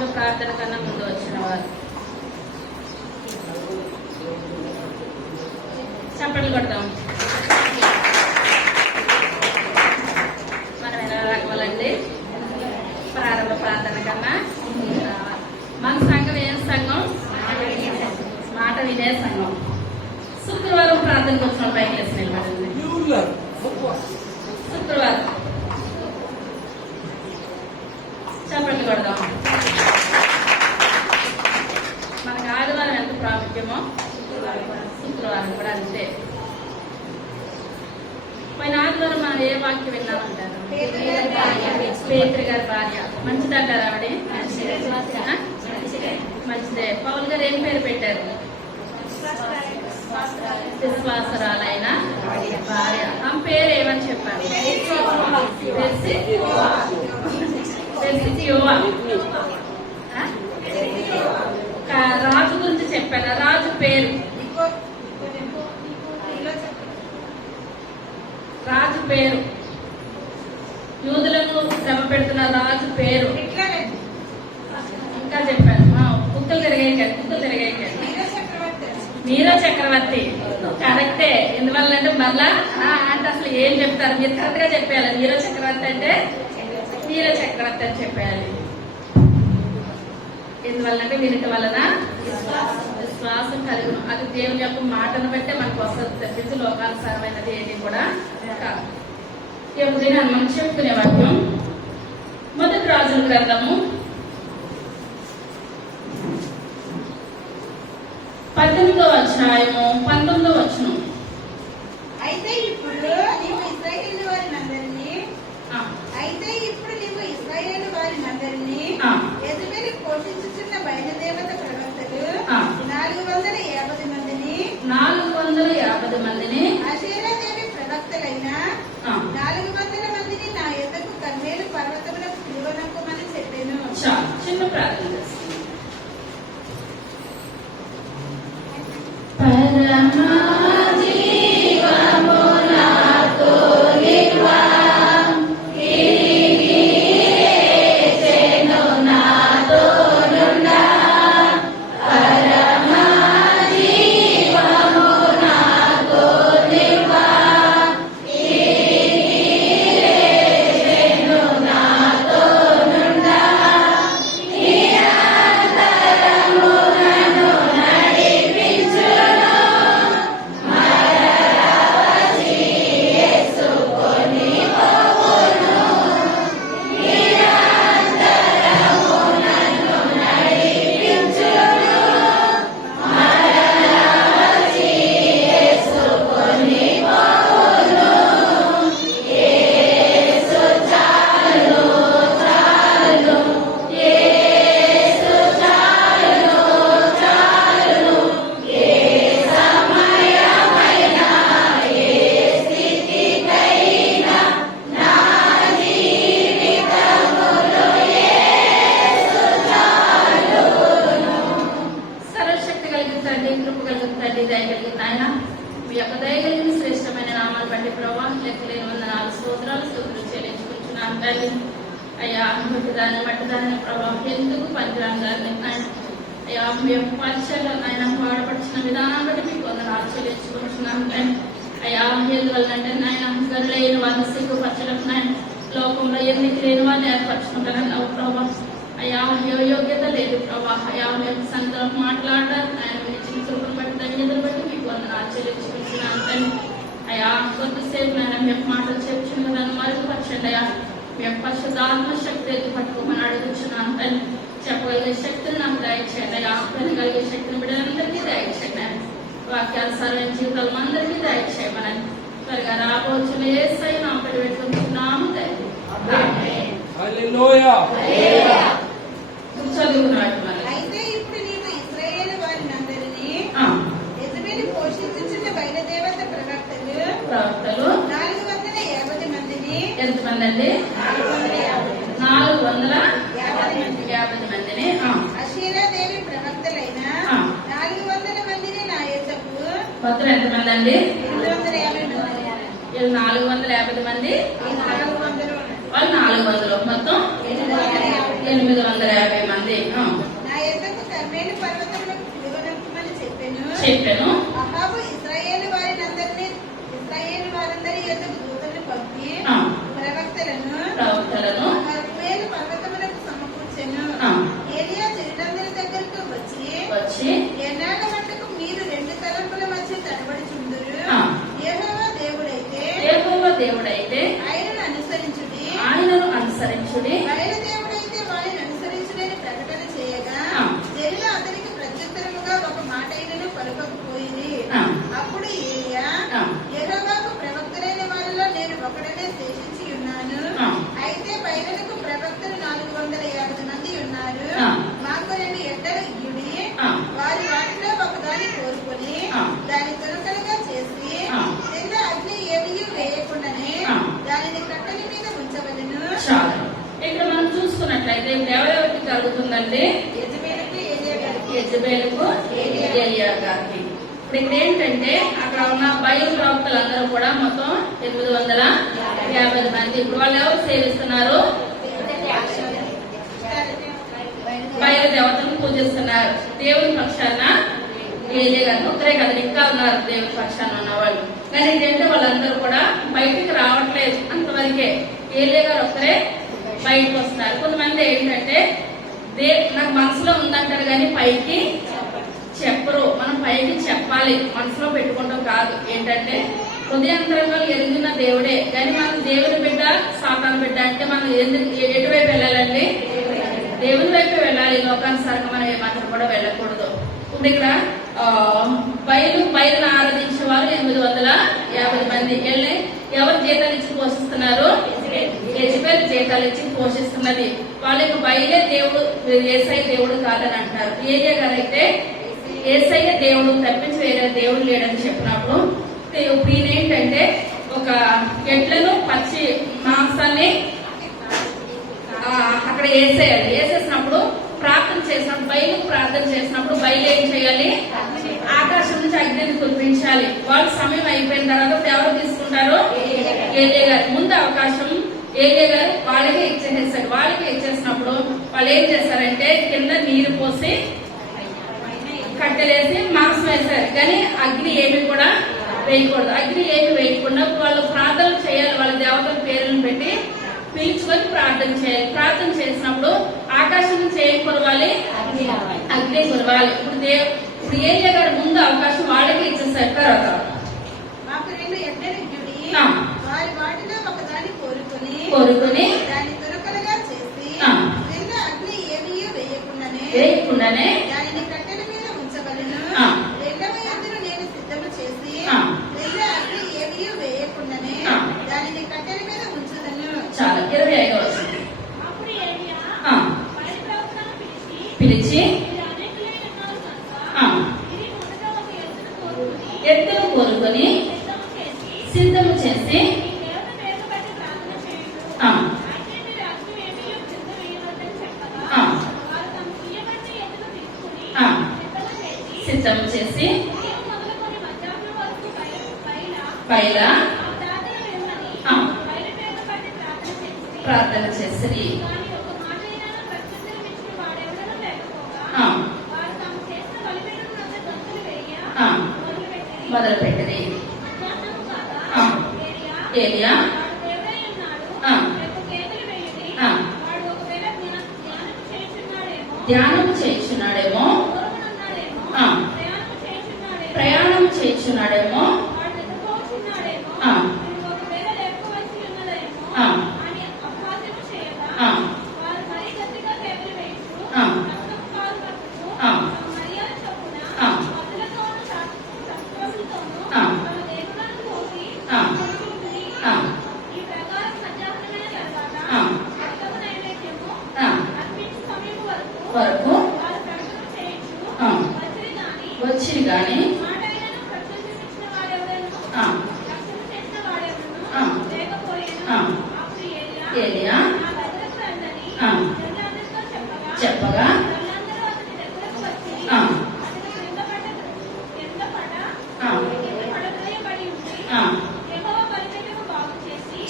ఆరంభ ప్రార్థన కన్నా ముందు వచ్చిన వారు చప్పట్లు కొడతాం. మనం ఎలా రావాలండి? ప్రారంభ ప్రార్థన కన్నా మన సంఘం ఏం సంఘం? మాట వినే సంఘం. శుక్రవారం ప్రార్థనకు వచ్చిన పైకి లేసి నిలబడింది. శుక్రవారం చప్పట్లు కొడదాం. మనకు ఆదివారం ఎంత ప్రాముఖ్యమో శుక్రవారం కూడా అంతే. పోయిన ఆదివారం మనం ఏ వాక్యం విన్నామంటారు? పేతురు గారి భార్య మంచిదంటారు. ఆవిడ మంచిదే. పౌలు గారు ఏం పేరు పెట్టారు? విశ్వాసరాలైన భార్య. ఆమె పేరు ఏమని చెప్పారు? రాజు గురించి చెప్పాను. రాజు పేరు యూదులను శ్రమ పెడుతున్న రాజు పేరు ఇంకా చెప్పాను. కుక్కలు తిరిగాయి. మీరో చక్రవర్తి. కరెక్టే. ఎందువల్లంటే మళ్ళా అంటే అసలు ఏం చెప్తారు? మీరు కరెక్ట్ గా చెప్పేయాలి. మీరో చక్రవర్తి అంటే మీరో చక్రవర్తి అని చెప్పేయాలి. ఎందువల్లంటే వీటి వలన విశ్వాసం కలుగును. అది దేవుని యొక్క మాటను బట్టే మనకు వస్తుంది తప్పించి లోకానుసారమైనది ఏది కూడా కాదు. ఎప్పుడైనా మనం చెప్పుకునే వాక్యం మొదటి రాజుల గ్రంథము 18వ అధ్యాయము 19వ వచనం. అయితే ఇప్పుడు నీవు ఇశ్రాయేలు వారినందరినీ ఎదుబెలి పోషించుచున్న బయలుదేవత ప్రవక్తలు 450 మందిని అషేరాదేవి ప్రవక్తలైన 400 మందిని నా యొద్దకు కర్మేలు పర్వతములకు పిలువనంపమని చెప్పాను. చిన్న ప్రార్థన చేస్తాను. మీ యొక్క దయగలిగిన శ్రేష్టమైన నామాలు బట్టి ప్రభావ లెక్కలేని వందనాలు స్తోత్రాలు చెల్లించుకుంటున్నాను తల్లి. అయ్యా మట్టిదాన్ని ప్రభావం ఎందుకు పనికిరాని దాన్ని ఆయన అయ్యా మీ యొక్క పరిచయలో ఆయన వాడపడిచిన విధానం బట్టి మీకు వందనాలు చెల్లించుకుంటున్నాను తల్లి. అయ్యా ఎందువల్లంటే నాయన గరులైన వాళ్ళని సిగ్గుపరచడం నాయన లోకంలో ఎన్నిక లేని వాళ్ళు ఏర్పరచుకుంటారని ప్రభావ. అయ్యా యోగ్యత లేదు ప్రభా. అయ్యా మేము సంతో మాట్లాడారు ఆయన ఇచ్చిన కృపను బట్టి ధన్యతను బట్టి మీకు వందనాలు చెల్లించుకుంటున్నాను తల్లి. అయ్యా కొద్దిసేపు నాయన మేము మాటలు చెప్పుచున్న దాన్ని మరుగుపరచండి. అయ్యా మేము పరిశుద్ధాత్మ శక్తి ఎత్తి పట్టుకోమని అడుగుతున్నాను తల్లి. చెప్పగలిగే శక్తిని నాకు దయచేయండి. అయ్యా పెరగలిగే శక్తిని బిడ్డలందరికీ దయచేయండి. వాక్యానుసారమైన జీవితాలు అందరికీ దయచేయమని త్వరగా రాబోచున్న యేసయ్య నామమున పెట్టుకుంటున్నాము తండ్రి. ఆమేన్. హల్లెలూయా. అయితే ఇప్పుడు నీవు ఇశ్రాయేలు వారినందరినీ ఎదుబెలి పోషించుచున్న బయలుదేవత ప్రవక్తలు 450 మందిని. ఎంతమంది అండి? 450 మందిని. అషేరాదేవి ప్రవక్తలైన 400 మందిని నా యొద్దకు. మొత్తం ఎంతమంది అండి? 250 మంది. 450 మంది. వాళ్ళు 400 మొత్తం 850 మంది. యెజ్రెయేలు పర్వతములకు తిరుగనంపమని చెప్పెను. అహాబు ఇశ్రాయేలు వారందరి యొద్దకు దూతలను పంపి ప్రవక్తలను కర్మెలు పర్వతములకు సమకూర్చెను. ఏలియా జనులందరి దగ్గరకు వచ్చి ఎన్నాళ్ళ మట్టుకు మీరు రెండు తలంపుల మధ్య తడబడుచుందురు? యెహోవా దేవుడైతే ఆయనను అనుసరించుడి, బయలుదేవుడైతే వారిని అనుసరించుడని ప్రకటన చేయగా జనులు అతనికి ప్రత్యుత్తరముగా ఒక మాట అయినను పలుకకపోయింది. అప్పుడు ఏలియా, యెహోవాకు ప్రవక్తలైన వారిలో నేను ఒకడనే శేషించి ఉన్నాను. అయితే బయలుకు ప్రవక్తలు 450 మంది ఉన్నారు. మాకు 2 ఎడ్డలు ఇయ్యుడి. వారి వాటిలో ఒకదాని కోరుకొని దాని తునకలుగా చేసి నిన్న అగ్ని ఏమీ వేయకుండానే దానిని కట్టెల మీద ఉంచవలెను. ఇక్కడ మనం చూసుకున్నట్లయితే ఎవరెవరికి కలుగుతుందంటే యెజబెలుకు ఏలియా గారికి. ఇప్పుడు ఇక్కడ ఏంటంటే అక్కడ ఉన్న బయలు ప్రవక్తలందరూ కూడా మొత్తం 850 మంది. ఇప్పుడు వాళ్ళు ఎవరు సేవిస్తున్నారు? బయలు దేవతను పూజిస్తున్నారు. దేవుని పక్షాన ఏలియా గారిని ఒక్కరే కదా, ఇంకా ఉన్నారు దేవుని పక్షాన ఉన్నవాళ్ళు. కానీ ఏంటంటే వాళ్ళందరూ కూడా బయటికి రావట్లేదు. అంతవరకే ఏలియా గారు ఒక్కరే బయటకు వస్తున్నారు. కొంతమంది ఏంటంటే నాకు మనసులో ఉందంటారు కానీ పైకి చెప్పరు. మనం పైకి చెప్పాలి, మనసులో పెట్టుకుంటాం కాదు. ఏంటంటే హృదయాంతరంగా ఎరిగిన దేవుడే. కానీ మనం దేవుని బిడ్డ సాతాను బిడ్డ అంటే మనం ఎటువైపు వెళ్ళాలండి? దేవుని వైపు వెళ్ళాలి. లోకానుసారంగా మనం ఏమాత్రం కూడా వెళ్ళకూడదు. ఇప్పుడు ఇక్కడ బయలును ఆరాధించే వారు 850 మంది. ఎవరు జీతాలు ఇచ్చి పోషిస్తున్నారు? యెజబెలు జీతాలు ఇచ్చి పోషిస్తున్నది. వాళ్ళకి బయలే దేవుడు, యేసయ్య దేవుడు కాదని అంటారు. ఏలియా గారు అయితే యేసయ్య దేవుడు తప్పించి వేరే దేవుడు లేడని చెప్పినప్పుడు ఇప్పుడు ఈయన ఏంటంటే ఒక ఎడ్లను పచ్చి మాంసాన్ని అక్కడ వేసేసినప్పుడు ప్రార్థన చేసినప్పుడు బయలుకు ప్రార్థన చేసినప్పుడు బయలు ఏం చేయాలి? ఆకాశం నుంచి అగ్నిని కురిపించాలి. వాళ్ళ సమయం అయిపోయిన తర్వాత ఎవరు తీసుకుంటారు? ఏలియా గారు. ముందు అవకాశం ఏలియా గారు వాళ్ళకే ఇచ్చేసేసారు. వాళ్ళకే ఇచ్చేసినప్పుడు వాళ్ళు ఏం చేశారంటే కింద నీరు పోసి కట్టెలేసి మాంసం వేశారు. కానీ అగ్ని ఏమి కూడా వేయకూడదు. అగ్ని ఏమి వేయకుండా వాళ్ళు ప్రార్థన చేయాలి. వాళ్ళ దేవతల పేర్లను పెట్టి పిలుచుకొని ప్రార్థన చేయాలి. ప్రార్థన చేసినప్పుడు ఆకాశం నుంచి ఏం కురవాలి? అగ్ని కురవాలి. ఇప్పుడు ఏలియా గారు ముందు అవకాశం వాళ్ళకి ఇచ్చేసారు. తర్వాత మాకు 2 ఎడ్డలు ఇయ్యుడి. వారి వాటిలో ఒకదాని కోరుకొని దాని తునకలుగా చేసి నిన్న అగ్ని ఏమీ వేయకుండానే దానిని కట్టెల మీద ఉంచవలెను. రెండవ ఎద్దును నేను సిద్ధము చేసి నిన్న అగ్ని ఏమీ వేయకుండానే దానిని కట్టెల మీద ఉంచుదను. చాలా 25వ వచనం. పిలిచి ఎద్దును కోరుకొని సిద్ధము చేసి సిద్ధము చేసి పైలా ప్రార్థన చేసి మొదలు పెట్టింది. ఏలియా ధ్యానం చేయించున్నాడేమో, ప్రయాణం చేయించున్నాడేమో, వరకు వచ్చింది కానీ ఏలియా చెప్పగా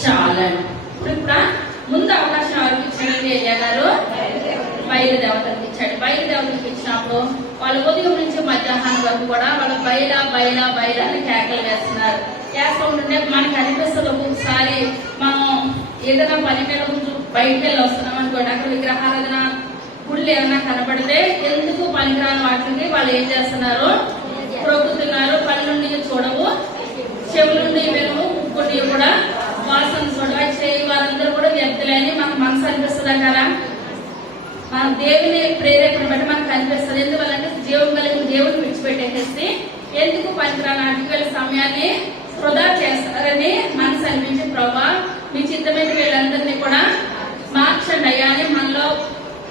చాలా ఇప్పుడు ముందు అవకాశం ఎవరికి ఇచ్చారండి? ఏలియా గారు బయలు దేవతలకు ఇచ్చారు. ఇచ్చాడు. బయలుదేవతలకు ఇచ్చినప్పుడు వాళ్ళు ఉదయం నుంచి మధ్యాహ్నం వరకు కూడా వాళ్ళు బయలా అని కేకలు వేస్తున్నారు. వేస్తూ ఉంటుంటే మనకు అనిపిస్తుంది ఒక్కొక్కసారి మనం ఏదైనా పని మీద బయటకు వెళ్ళి వస్తున్నాం అనుకోండి, అక్కడ విగ్రహారాధన గుళ్ళు ఏమైనా కనపడితే ఎందుకు పనికిరాని వాటికి వాళ్ళు ఏం చేస్తున్నారు, ప్రొక్కుతున్నారు. కళ్ళుండి చూడవు, చెవులుండి వినవు, ముక్కుని కూడా వాసన చూడవ చేయి, వాళ్ళందరూ కూడా వ్యక్తులని మనకు మనసు అనిపిస్తుంది కదా. మన దేవుని ప్రేరేపణ బట్టి మనకు అనిపిస్తుంది. ఎందువల్లంటే జీవం కలిగిన దేవుని విడిచిపెట్టేసి ఎందుకు పనికిరాని ఆటల సమయాన్ని వృధా చేస్తారని మనసు అనిపించి, ప్రభా మీ చిత్తమైన వీళ్ళందరినీ కూడా మార్చండి అయ్యా అని మనలో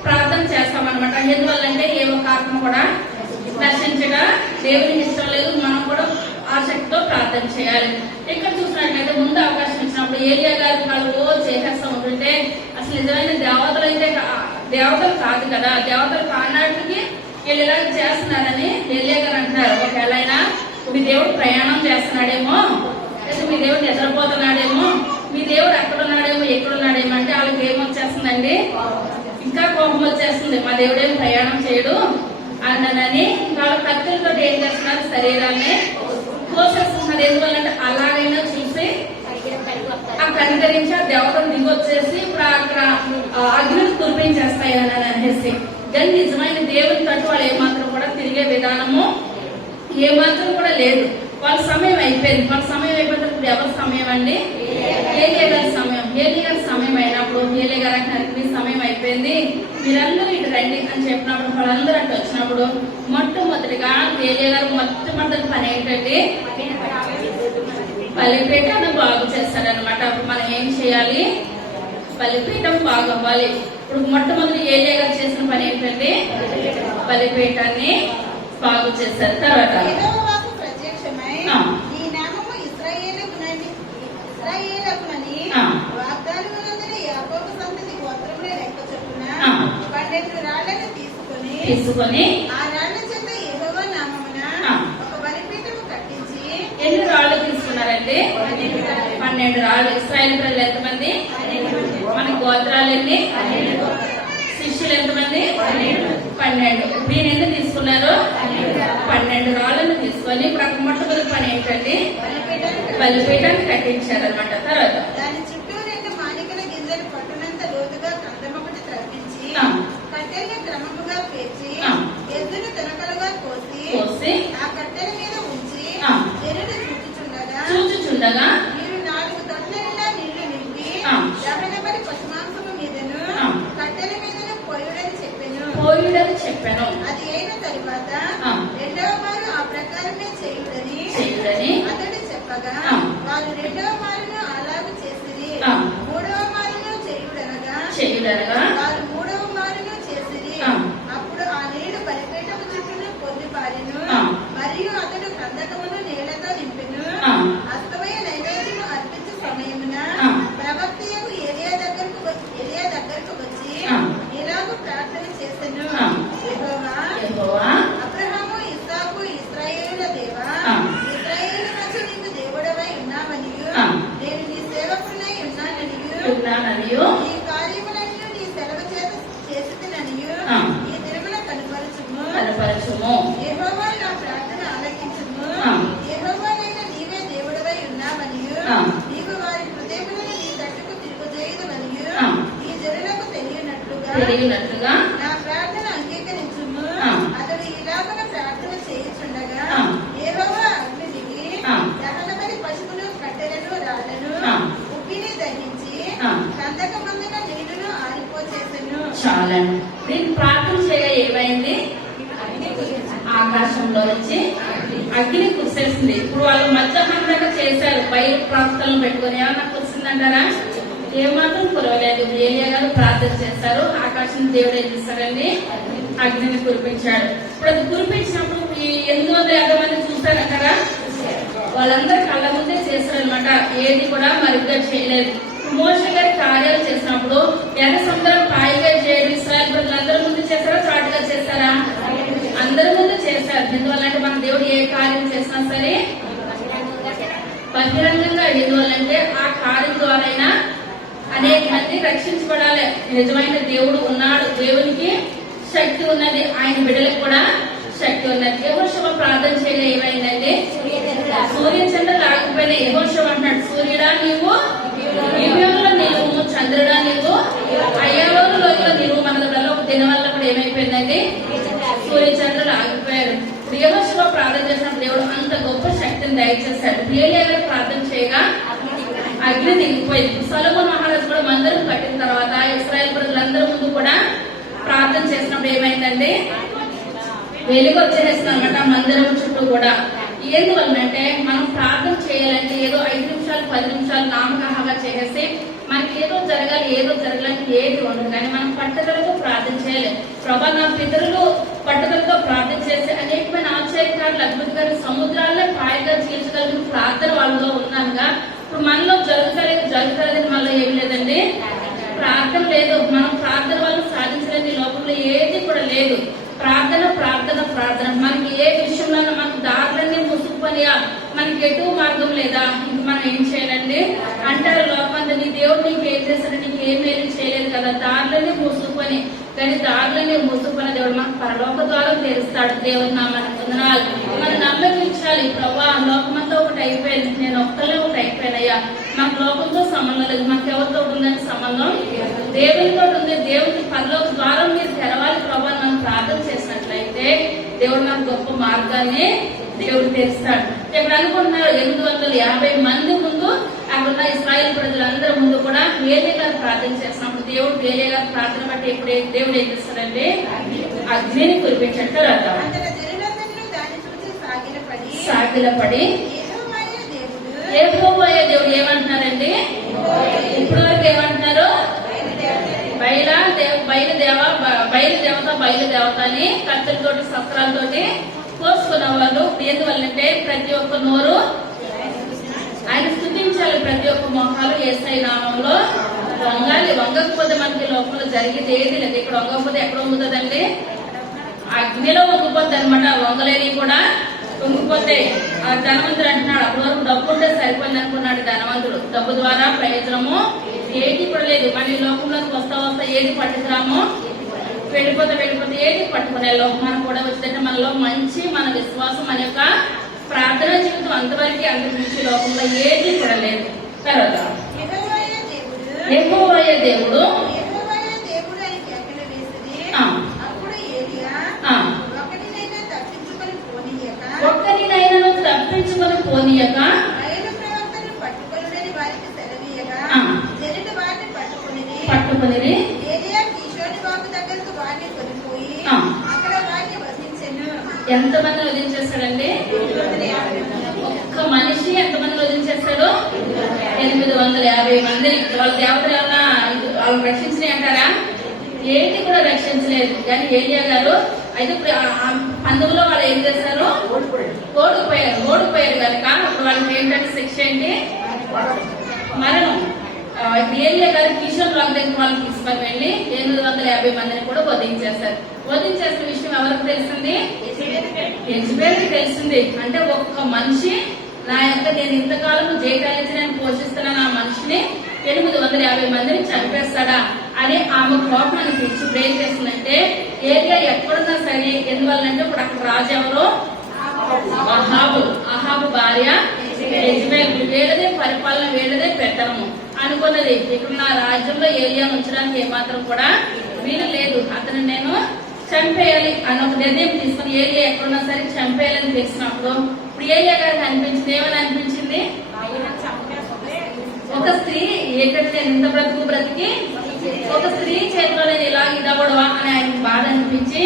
ప్రార్థన చేస్తామన్నమాట. ఎందువల్లంటే ఏ ఒక్క ఆత్మ కూడా నశించగా దేవునికి ఇష్టం లేదు. మనం కూడా ఆసక్తితో ప్రార్థన చేయాలి. ఇక్కడ చూసినట్లయితే ముందు అవకాశం ఇచ్చినప్పుడు ఏలియా గారి వాళ్ళు చేసేస్తూ ఉంటుంటే అసలు నిజమైన దేవతలు కాదు కదా, దేవతలు కానాటికి వీళ్ళు ఇలా చేస్తున్నారని ఏలియా గారు అంటున్నారు. ఒకవేళ అయినా మీ దేవుడు ప్రయాణం చేస్తున్నాడేమో, లేదా మీ దేవుడు నిద్రపోతున్నాడేమో, మీ దేవుడు ఎక్కడున్నాడేమో ఎక్కడున్నాడేమో అంటే వాళ్ళకి ఏమొచ్చేస్తుందండి, ఇంకా కోపం వచ్చేస్తుంది. మా దేవుడేం ప్రయాణం చేయడు అన్నని వాళ్ళ కత్తులతో ఏం చేస్తున్నారు, శరీరాన్ని కోసేస్తున్నారు. ఎందువల్లంటే అలాగైనా చూసి ఆ కనికరించి ఆ దేవతను దిగొచ్చేసి ఇప్పుడు అక్కడ అగ్నిని కురిపించేస్తాయి అని అనేసి. కానీ నిజమైన దేవుని తట్టు వాళ్ళు ఏమాత్రం కూడా తిరిగే విధానము ఏమాత్రం కూడా లేదు. వాళ్ళ సమయం అయిపోయింది. వాళ్ళ సమయం అయిపోయినప్పుడు ఎవరి సమయం అండి, ఏలియా గారి సమయం. ఏలియా గారి సమయం అయినప్పుడు ఏలియా గారు అంటున్నారు మీ సమయం అయిపోయింది, మీరందరూ ఇటు రండి అని చెప్పినప్పుడు వాళ్ళందరూ అటు వచ్చినప్పుడు మొట్టమొదటిగా ఏలియా గారు మొట్టమొదటి పని ఏంటంటే బలిపీఠాన్ని బాగు చేస్తారనమాట. అప్పుడు మనం ఏం చేయాలి, బలిపీఠం బాగు అవ్వాలి. ఇప్పుడు మొట్టమొదటి ఏలియా గారు చేసిన పని ఏంటంటే బలిపీఠాన్ని బాగు చేస్తారు. తర్వాత తీసుకొని ఎన్ని రాళ్ళు తీసుకున్నారంటే 12 రాళ్ళు. ఇశ్రాయేలు ప్రజలు ఎంతమంది, మన గోత్రాలు ఎన్ని, శిష్యులు ఎంతమంది 12. దీని ఎందుకు తీసుకున్నారు, 12 రాళ్ళను తీసుకొని ఇప్పుడు అక్కడ మొట్టమొదటి పని ఏంటంటే బలిపీఠాన్ని కట్టించారనమాట. తర్వాత దాని చుట్టూ 2 మానికల గింజలు పట్టునంత లోతుగా కందమొకటి త్రవ్వించి కట్టెల్ని క్రమముగా పేర్చి ఎద్దును తొనకలుగా కోసి ఆ కట్టెల మీద ఉంచి జనులు చూచుచుండగా మీరు 4 తొట్ల నిండా నీళ్లు నింపి దహనబలి పశుమాంసము మీదను కట్టెల మీదను పోయుడని చెప్పెను. అది అయిన తరువాత రెండవ మారు ఆ ప్రకారమే చేయుడని అతడు చెప్పగా వారు రెండవ మారును అలాగూ చేసిరి. మూడవ మారును చేయుడనగా వారు మూడవ మారును చేసిరి. అప్పుడు ఆ నీళ్లు బలిపీఠము చుట్టూను పొందిపారెను. మరియు అతడు కందకమును నీళ్లతో నింపెను. అస్తమయ నైవేద్యము అర్పించే సమయమున ప్రవక్తయగు ఏలియా దగ్గరకు వచ్చి ఇలాగూ ప్రార్థన చేసెను. యెహోవా అబ్రహాము ఇస్సాకు ఇశ్రాయేలుల దేవా, ఇశ్రాయేలు మధ్య నీకు దేవుడవై ఉన్నావనియు నేను నీ సేవకుడనై ఉన్నాననియు ఈ కార్యములన్నీ నీ సెలవు చేత చేసిననియు ఈ దినమున కనపరచుము. యెహోవా నా ప్రార్థన ఆలకించుము. యెహోవానైన నీవే దేవుడవై ఉన్నావనియు నీవు వారి హృదయములను నీ తట్టుకు తిరుగుజేయుదువనియు ఈ జనులకు తెలియనట్లుగా నా ప్రార్థన అంగీకరించుము. అతడు ఇలాగన ప్రార్థన చేయుచుండగా యెహోవా అగ్ని దిగి దహనబలి పశువులు కట్టెలను రాళ్లను ఉప్పిని దహించి కందకమందున నీళ్లను ఆరిపోచేసెను. చాలండి. దీన్ని ప్రార్థన చేయగా ఏమైంది, ఆకాశంలో నుంచి అగ్ని కురిసేసింది. ఇప్పుడు వాళ్ళు మధ్యాహ్నం దాకా చేశారు, బయట ప్రార్థనలు పెట్టుకుని ఏమన్నా కురిసిందంటారా, ఏమాత్రం కురవలేదు. ఏలియా గారు ప్రార్థన చేస్తారు, ఆకాశం దేవుడు ఏం చేస్తారండి, అగ్నిని కురిపించాడు. ఇప్పుడు అది కురిపించినప్పుడు 850 మంది చూస్తారంటారా, వాళ్ళందరూ కళ్ళ ముందే చేస్తారనమాట. ఏది కూడా మరిగ్గా చేయలేదు. మోషే గారి కార్యాలు చేసినప్పుడు ఎర్ర సముద్రం పాయిగా చేయడం ఇశ్రాయేలు ప్రజలందరి ముందు చేస్తారా, చాటుగా చేస్తారా, అందరి ముందు చేశారు. ఎందువల్లంటే మన దేవుడు ఏ కార్యం చేసినా సరే బహిరంగంగా. ఎందువల్లంటే ఆ కార్యం ద్వారైనా అనేక మంది రక్షించబడాలి. నిజమైన దేవుడు ఉన్నాడు, దేవునికి శక్తి ఉన్నది, ఆయన బిడ్డలకు కూడా శక్తి ఉన్నది. యెహోషువ ప్రార్థన చేయగా ఏమైందండి? సూర్య చంద్రులు ఆగిపోయిన యెహోషువ అంటున్నాడు, సూర్యుడా నీవు గిబియోనులో నిలువు, చంద్రుడా నీవు అయ్యాలోను లోయలో నిలువు. మనలో ఒక దినం వల్ల కూడా ఏమైపోయిందండి? సూర్య చంద్రులు ఆగిపోయారు. యెహోషువ ప్రార్థన చేసినప్పుడు దేవుడు అంత గొప్ప శక్తిని దయచేశాడు. ఏలియా గారు ప్రార్థన చేయగా అగ్ని దిగిపోయింది. సొలొమోను మహారాజు కూడా మందిరం కట్టిన తర్వాత ఇశ్రాయేల్ ప్రజలందరి ముందు కూడా ప్రార్థన చేసినప్పుడు ఏమైందండి? వెలుగు వచ్చేస్తుంది అనమాట మందిరం చుట్టూ కూడా. ఎందువల్లంటే మనం ప్రార్థన చేయాలంటే ఏదో 5 నిమిషాలు 10 నిమిషాలు నామకాహంగా చేసేసి మనకి ఏదో జరగాలి ఏది ఉండదు. కానీ మనం పట్టుదలతో ప్రార్థన చేయాలి. ప్రభా నా పితరులు పట్టుదలతో ప్రార్థన చేసి అనేకమైన ఆశ్చర్యకారులు అద్భుతకారులు సముద్రాల్లో పాయగా చీల్చగలిగిన ప్రార్థన వాళ్ళలో ఉన్నానుగా. ఇప్పుడు మనలో జరుగుతలేదు మనలో ఏమి లేదండి, ప్రార్థన లేదు. మనం ప్రార్థన వల్ల సాధించలేని లోకంలో ఏది కూడా లేదు. ప్రార్థన ప్రార్థన ప్రార్థన. మనకి ఏ విషయంలో మనకు దారులన్నీ ముసుగుపోయా, మనకి ఎటు మార్గం లేదా, ఇంక మనం ఏం చేయాలండి అంటారు లోకమంతా. నీ దేవుడు నీకు ఏం చేశాడు, నీకు ఏం మేలు చేయలేదు కదా, దారులన్నీ మూసుకుని. కానీ దారులన్నీ మూసుకున్న దేవుడు మనకు పరలోక ద్వారం తెరుస్తాడు. దేవుడు నామానికి వందనాలు. మనం నమ్మకించాలి. ప్రభా లోకమంతా ఒకటి అయిపోయింది, నేను ఒక్కలే ఒకటి అయిపోయినయ్యా. మాకు లోకంతో సంబంధం లేదు, మాకు ఎవరితో ఉందని సంబంధం దేవునితో ఉంది. దేవుడికి పరలోక ద్వారం మీరు తెరవాలి ప్రభా. మనం ప్రార్థన చేసినట్లయితే దేవుడు నాకు గొప్ప మార్గాన్ని దేవుడు తెరుస్తాడు. ఇక్కడ అనుకుంటున్నారు 850 మంది ముందు అక్కడున్న ఇశ్రాయేల్ ప్రజలందరి ముందు కూడా ఏలియా గారు ప్రార్థన చేసినప్పుడు దేవుడు ఏలియా గారు ప్రార్థన బట్టి ఎప్పుడు దేవుడు ఏం చేస్తాడంటే అగ్నిని కురిపించాడు. తర్వాత సాగిలపడి యెహోవా దేవుడు ఏమంటున్నారండి? ఇప్పుడు వరకు ఏమంటున్నారు? బయలుదేవత అని కత్తులతోటి శస్త్రాలతోటి కోసుకున్న వాళ్ళు. ఎందువల్లంటే ప్రతి ఒక్క నోరు ఆయన స్తుతించాలి, ప్రతి ఒక్క మొహాలు యేసయ్య నామంలో వంగాలి. వంగకపోతే మనకి లోపల జరిగేది ఏది లేదు. ఇక్కడ వంగకపోతే ఎక్కడ వంగుతుందండి? అగ్నిలో వంగిపోద్ది అనమాట. వంగలేని కూడా వంగిపోతాయి. ఆ ధనవంతుడు అంటున్నాడు, అప్పటి వరకు డబ్బు ఉంటే సరిపోయింది అనుకున్నాడు ధనవంతుడు. డబ్బు ద్వారా ప్రయోజనము ఏది కూడా లేదు. మన ఈ లోకంలోకి వస్తా ఏది పట్టుకురామో వెళ్ళిపోతే ఏది పట్టుకునే లోకం కూడా వచ్చిందంటే మనలో మంచి మన విశ్వాసం మన యొక్క ప్రార్థన జీవితం అంతవరకు అంతకుమించి లోకంలో ఏది కూడా లేదు. తర్వాత యెహోవా దేవుడు ఒక్కరినైనా తప్పించుకొని పోనీయక పట్టుకుని ఎంతమంది వదిలించేస్తాడండి? ఒక్క మనిషి ఎంతమంది వదిలించేస్తాడు? 850 మందిని. వాళ్ళ దేవతలు ఏమన్నా వాళ్ళు రక్షించినాయి అంటారా? ఏంటి కూడా రక్షించలేదు. కానీ ఏలియా గారు అయితే పందులో వాళ్ళు ఏం చేశారు? ఓడిపోయారు కనుక ఇప్పుడు వాళ్ళకి ఏంటంటే శిక్ష ఏంటి? మరణం. ఏలియా గారు కిషోర్ రాజు దగ్గర వాళ్ళని తీసుకొని వెళ్ళి 850 మందిని కూడా వధించేస్తారు. వధించేసిన విషయం ఎవరికి తెలిసింది? యెజబెల్కి తెలిసింది. అంటే ఒక్క మనిషి నా యొక్క నేను ఇంతకాలం జయకాలించి నేను పోషిస్తున్న నా మనిషిని 850 మందిని చంపేస్తాడా అని ఆమె కోపం పిలిచి బ్రేక్ చేస్తుందంటే ఏలియా ఎక్కడున్నా సరే. ఎందువల్లంటే ఇప్పుడు అక్కడ రాజు ఎవరు? అహాబు భార్య యెజబెల్. వీళ్ళదే పరిపాలన, వీళ్ళదే పెత్తనము అనుకున్నది. ఇక్కడ నా రాజ్యంలో ఏలియాను ఉంచడానికి ఏమాత్రం కూడా వీలు లేదు. అతను నేను చంపేయాలి అని ఒక నిర్ణయం తీసుకుని ఏలియా ఎక్కడున్నా సరే చంపేయాలని తెలిసినప్పుడు ఇప్పుడు ఏలియా గారికి అనిపించింది, ఏమని అనిపించింది? ఒక స్త్రీ ఎక్కడికి నేను ఇంత బ్రతికి ఒక స్త్రీ చేతిలో నేను ఇలా ఇదవడవా అని ఆయనకు బాధ అనిపించి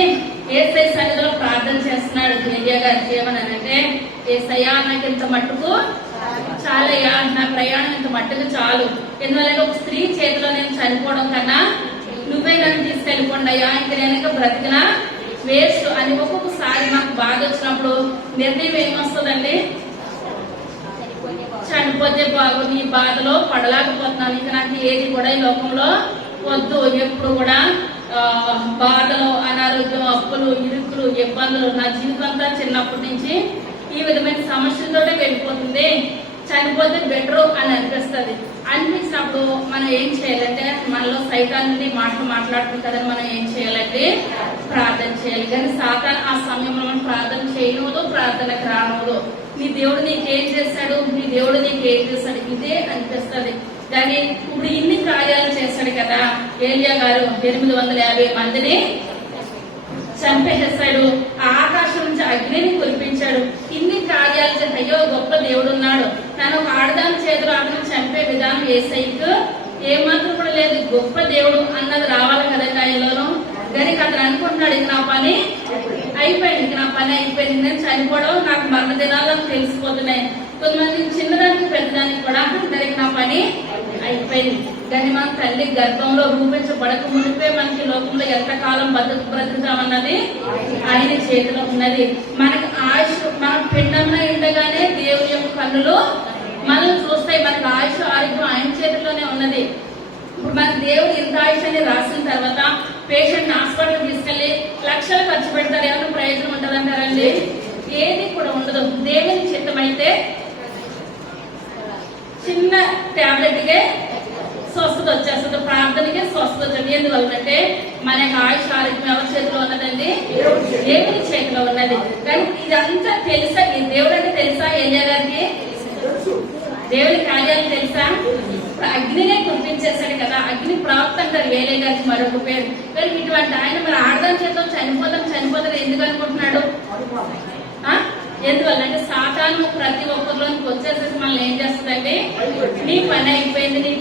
యేసయ్య సన్నిధిలో ప్రార్థన చేస్తున్నాడు. ఏలియా గారికి ఏమని అంటే, యేసయ్యా నాకు ఇంత మట్టుకు చాలయ్యా, నా ప్రయాణం ఇంత మట్టుకు చాలు. ఎందువల్ల ఒక స్త్రీ చేతిలో నేను చనిపోవడం కన్నా నువ్వే నన్ను తీసుకెళ్ళిపోండి అయ్యా, ఇంక నేను బ్రతికినా వేస్ట్ అని ఒక్కొక్కసారి నాకు బాధ వచ్చినప్పుడు నిర్ణయం ఏమొస్తుందండి? చనిపోతే బాగుంది, ఈ బాధలో పడలేకపోతున్నాను, ఇంకా నాకు ఏది కూడా ఈ లోకంలో వద్దు. ఎప్పుడు కూడా బాధలు, అనారోగ్యం, అప్పులు, ఇరుకులు, ఇబ్బందులు నా జీవితం అంతా చిన్నప్పటి నుంచి ఈ విధమైన సమస్యలతోనే వెళ్ళిపోతుంది. చనిపోతే బెటరు అని అనిపిస్తుంది. అనిపించినప్పుడు మనం ఏం చేయాలంటే మనలో సైతాన్ని మాటలు మాట్లాడుతుంది కదా, మనం ఏం చేయాలంటే ప్రార్థన చేయాలి. కానీ సాతాను ఆ సమయంలో మనం ప్రార్థన చేయనోదు, ప్రార్థనకు రానోదు. నీ దేవుడు నీకేం చేశాడు, నీ దేవుడు నీకేం చేశాడు ఇదే అనిపిస్తుంది. కానీ ఇప్పుడు ఇన్ని కార్యాలు చేశాడు కదా ఏలియా గారు, 850 మందిని చంపేసేస్తాడు, ఆకాశం నుంచి అగ్నిని కురిపించాడు, ఇన్ని కార్యాలు చేసి అయ్యో గొప్ప దేవుడు ఉన్నాడు, తను ఒక ఆడదాని చేతులు అతను చంపే విధానం ఏసైకు ఏమాత్రం కూడా లేదు, గొప్ప దేవుడు అన్నది రావాలి కదండి ఆయనలోను. కానీ అతను అనుకుంటున్నాడు ఇక నా పని అయిపోయింది, ఇక నా పని అయిపోయింది, నేను చనిపోవడం నాకు మరణ దినాలను తెలిసిపోతున్నాయి. కొంతమంది చిన్నదానికి పెద్దదానికి కూడా అందరికి నా పని అయిపోయింది. కానీ మన తల్లి గర్భంలో రూపించబడక మునిపే మనకి లోకంలో ఎంతకాలం బ్రతుకుతామన్నది ఆయన చేతిలో ఉన్నది. మనకి ఆయుష్ మన పిండంలో ఉండగానే దేవుని యొక్క కన్నులు మనల్ని చూస్తాయి. మనకి ఆయుష్ ఆరోగ్యం ఆయన చేతిలోనే ఉన్నది. ఇప్పుడు మన దేవుడు ఇంత ఆయుష్ అని రాసిన తర్వాత పేషెంట్ హాస్పిటల్ తీసుకెళ్లి లక్షలు ఖర్చు పెడతారు, ఏమైనా ప్రయోజనం ఉంటదంటారండి? ఏది కూడా ఉండదు. దేవుని చిత్తం అయితే చిన్న టాబ్లెట్ కే స్వస్థత వచ్చేస్తుంది, ప్రార్థనకే స్వస్థత వచ్చేది. ఎందువల్లంటే మన యొక్క ఆయుష్ ఆరోగ్యం ఎవరి చేతిలో ఉన్నదండి? దేవుని చేతిలో ఉన్నది. కానీ ఇదంతా తెలుసా? ఈ దేవుడు అంటే తెలుసా ఏలియా గారికి? దేవుని కార్యాలు తెలుసా? అగ్నినే కురిపించేశాడు కదా, అగ్ని ప్రాప్తి అంటారు ఏలియా గారికి మరొక పేరు. కానీ ఇటువంటి ఆయన మరి ఆడదాని చేతిలో చనిపోతాం ఎందుకు అనుకుంటున్నాడు? ఎందువల్లంటే సాతాను ప్రతి ఒక్కరిలోనికి వచ్చేసేసి మనల్ని ఏం చేస్తుందంటే నీ పని అయిపోయింది,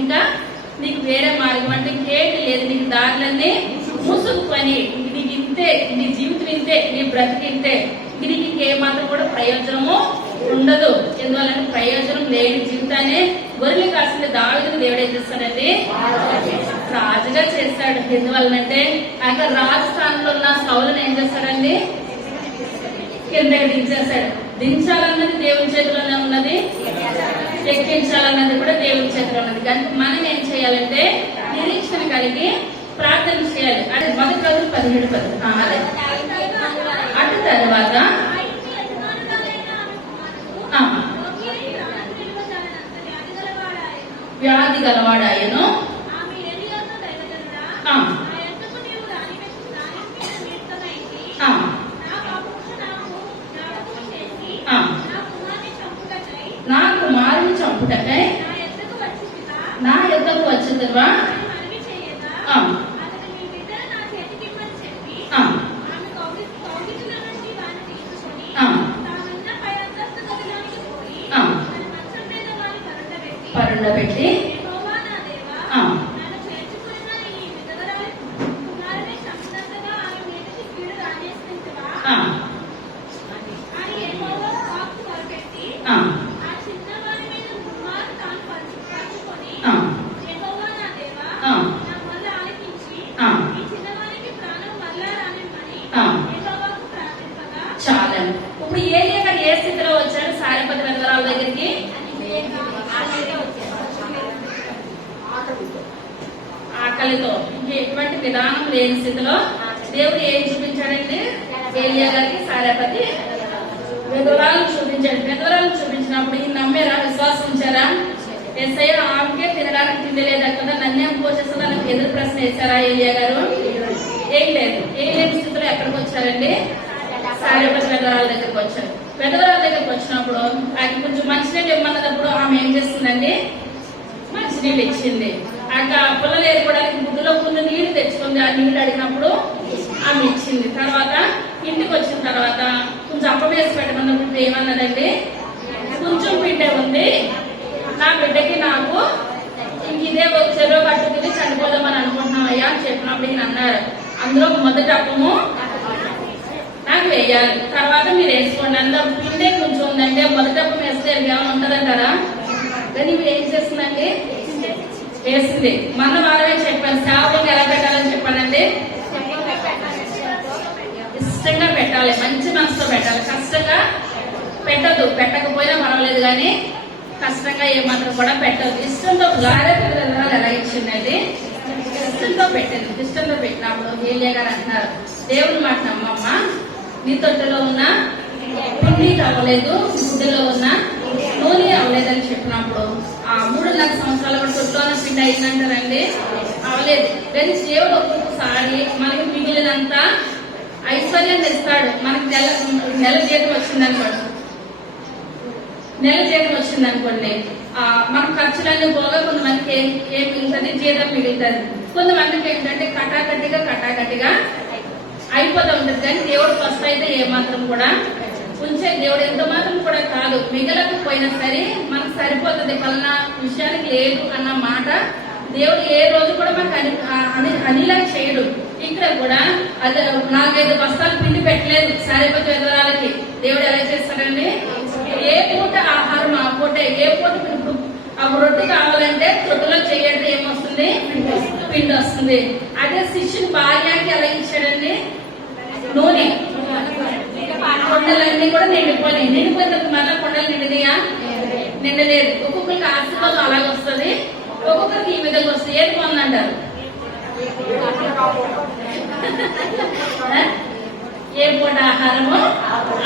ఇంకా నీకు వేరే మార్గం అంటే ఇంకేటి లేదు, నీకు దారులన్నీ ముసుగుకొని నీకు ఇంతే, నీ జీవితం ఇంతే, నీ బ్రతికి ఇంతే, నీకు ఇంకేమాత్రం కూడా ప్రయోజనము ఉండదు. ఎందువల్లంటే ప్రయోజనం లేని జీవితాన్ని గొర్రెలు కాసిన దావీదుని దేవుడు ఏం చేస్తాడండి? రాజుగా చేస్తాడు. ఎందువల్లంటే ఆయన రాజు స్థానంలో ఉన్న సౌలుని ఏం చేస్తాడండి? కిందకి దించేశాడు. దించాలన్నది దేవుని చేతిలోనే ఉన్నది, ఎక్కించాలన్నది కూడా దేవుని చేతిలో ఉన్నది. కనుక మనం ఏం చేయాలంటే నిరీక్షణ కలిగి ప్రార్థన చేయాలి. అది 1 Kings 17:10. అటు తర్వాత వ్యాధి గలవాడాయను, నా కుమారుని చంపుటకై నా యుద్ధకు వచ్చిందివా, పరుండబెట్టి చాలండి. ఇప్పుడు ఏలియా గారు ఏ స్థితిలో వచ్చాడు సారెపతి వెంగరాల దగ్గరికి? ఆకలితో, ఎటువంటి విధానం లేని స్థితిలో దేవుడు ఏం చూపించాడండి? ఏలియా గారికి సారెపతి విధవరాలను చూపించాడు. విధవరాలను చూపించినప్పుడు ఈ నమ్మేరా, విశ్వాసం ఉంచారా? ఎస్ఐ ఆమెకే తినడానికి తిండి లేదా కదా, నన్నేం పోషిస్తుందా నాకు ఎదురు ప్రశ్న వేశారా ఏలియా గారు? ఏం లేదు. ఏం లేని స్థితిలో ఎక్కడికి వచ్చారండి? సారెపతి విధవరాల దగ్గరికి వచ్చారు. విధవరాల దగ్గరికి వచ్చినప్పుడు ఆయన కొంచెం మంచినీళ్ళు ఇవ్వమన్నప్పుడు ఆమె ఏం చేస్తుందండి? మంచినీళ్ళు ఇచ్చింది. ఆ పిల్లలు ఏర్పడానికి గుడ్డులో ముందు నీళ్లు తెచ్చుకుంది. ఆ నీళ్లు అడిగినప్పుడు ఆమె ఇచ్చింది. తర్వాత ఇంటికి వచ్చిన తర్వాత కొంచెం అప్ప వేసి పెట్టమన్నప్పుడు ఏమన్నదండి? కొంచెం పిండే ఉంది, నా బిడ్డకి నాకు ఇంక ఇదే చెరువు కట్టుకుని చనిపోదామని అనుకుంటున్నాం అయ్యా అని చెప్పినప్పుడు ఈయన అన్నారు, అందులో మొదటి అప్పము నాకు వేయాలి, తర్వాత మీరు వేసుకోండి. అందులో పిండే కొంచెం ఉందంటే మొదటి అప్పం వేస్తే ఏమైనా ఉంటదంటారా? కానీ మీరు ఏం చేస్తుందండి? వేసింది. మన వారమే చెప్పాను సేవకులకు ఎలా పెట్టాలని చెప్పానండి. ఇష్టంగా పెట్టాలి, మంచి మనసుతో పెట్టాలి, కష్టంగా పెట్టద్దు. పెట్టకపోయినా పర్వాలేదు కానీ కష్టంగా ఏమాత్రం కూడా పెట్టదు. ఇష్టంతో ఎలా ఇచ్చిందండి? ఇష్టంతో పెట్టింది. ఇష్టంతో పెట్టినప్పుడు ఏలియా గారు అంటున్నారు, దేవుని మాట నమ్మమ్మ, నీ తొట్టులో ఉన్న పిండి అవ్వలేదు, గుడ్డలో ఉన్న నూనె అవ్వలేదని చెప్పినప్పుడు ఆ 3.5 సంవత్సరాల కూడా తొట్టులోనే పిండి అయిందంటారండి. అవ్వలేదు. కానీ దేవుడు ఒక్కొక్కసారి మనకి మిగిలినంత ఐశ్వర్యాన్ని ఇస్తాడు. మనకి నెల జీతం వచ్చిందనుకోండి, మన ఖర్చులన్నీ పోగా కొంతమందికి ఏం మిగులుతుంది, జీతం మిగులుతుంది. కొంతమందికి ఏంటంటే కటాకట్టిగా అయిపోతూ ఉంటుంది. కానీ దేవుడు ఫస్ట్ అయితే ఏమాత్రం కూడా ఉంచే దేవుడు ఎంత మాత్రం కూడా కాదు. మిగలకపోయినా సరే మనకు సరిపోతుంది, పలానా విషయానికి లేదు అన్న మాట దేవుడు ఏ రోజు కూడా మనకు అనిలా చేయడు. ఇక్కడ కూడా అది 4-5 బస్తాలు పిండి పెట్టలేదు సారేపతి విధవరాలకి. దేవుడు ఎలా చేస్తాడండి? ఏ పూట ఆహారం ఆ పూట, ఏ పూట రొట్టె కావాలంటే తొట్టులో చేయండి ఏమొస్తుంది? పిండి వస్తుంది. అదే శిష్యుని భార్యకి ఎలా ఇచ్చాడండి? నూనె. కొండలన్నీ కూడా నిండిపోయిన మళ్ళా కొండలు నిండలేదు. ఒక్కొక్కరికి ఆశీర్వాదం అలాగే వస్తుంది, ఒక్కొక్కరికి ఈ విధంగా వస్తుంది. ఏది పొందంటారు? ఏ పూట ఆహారము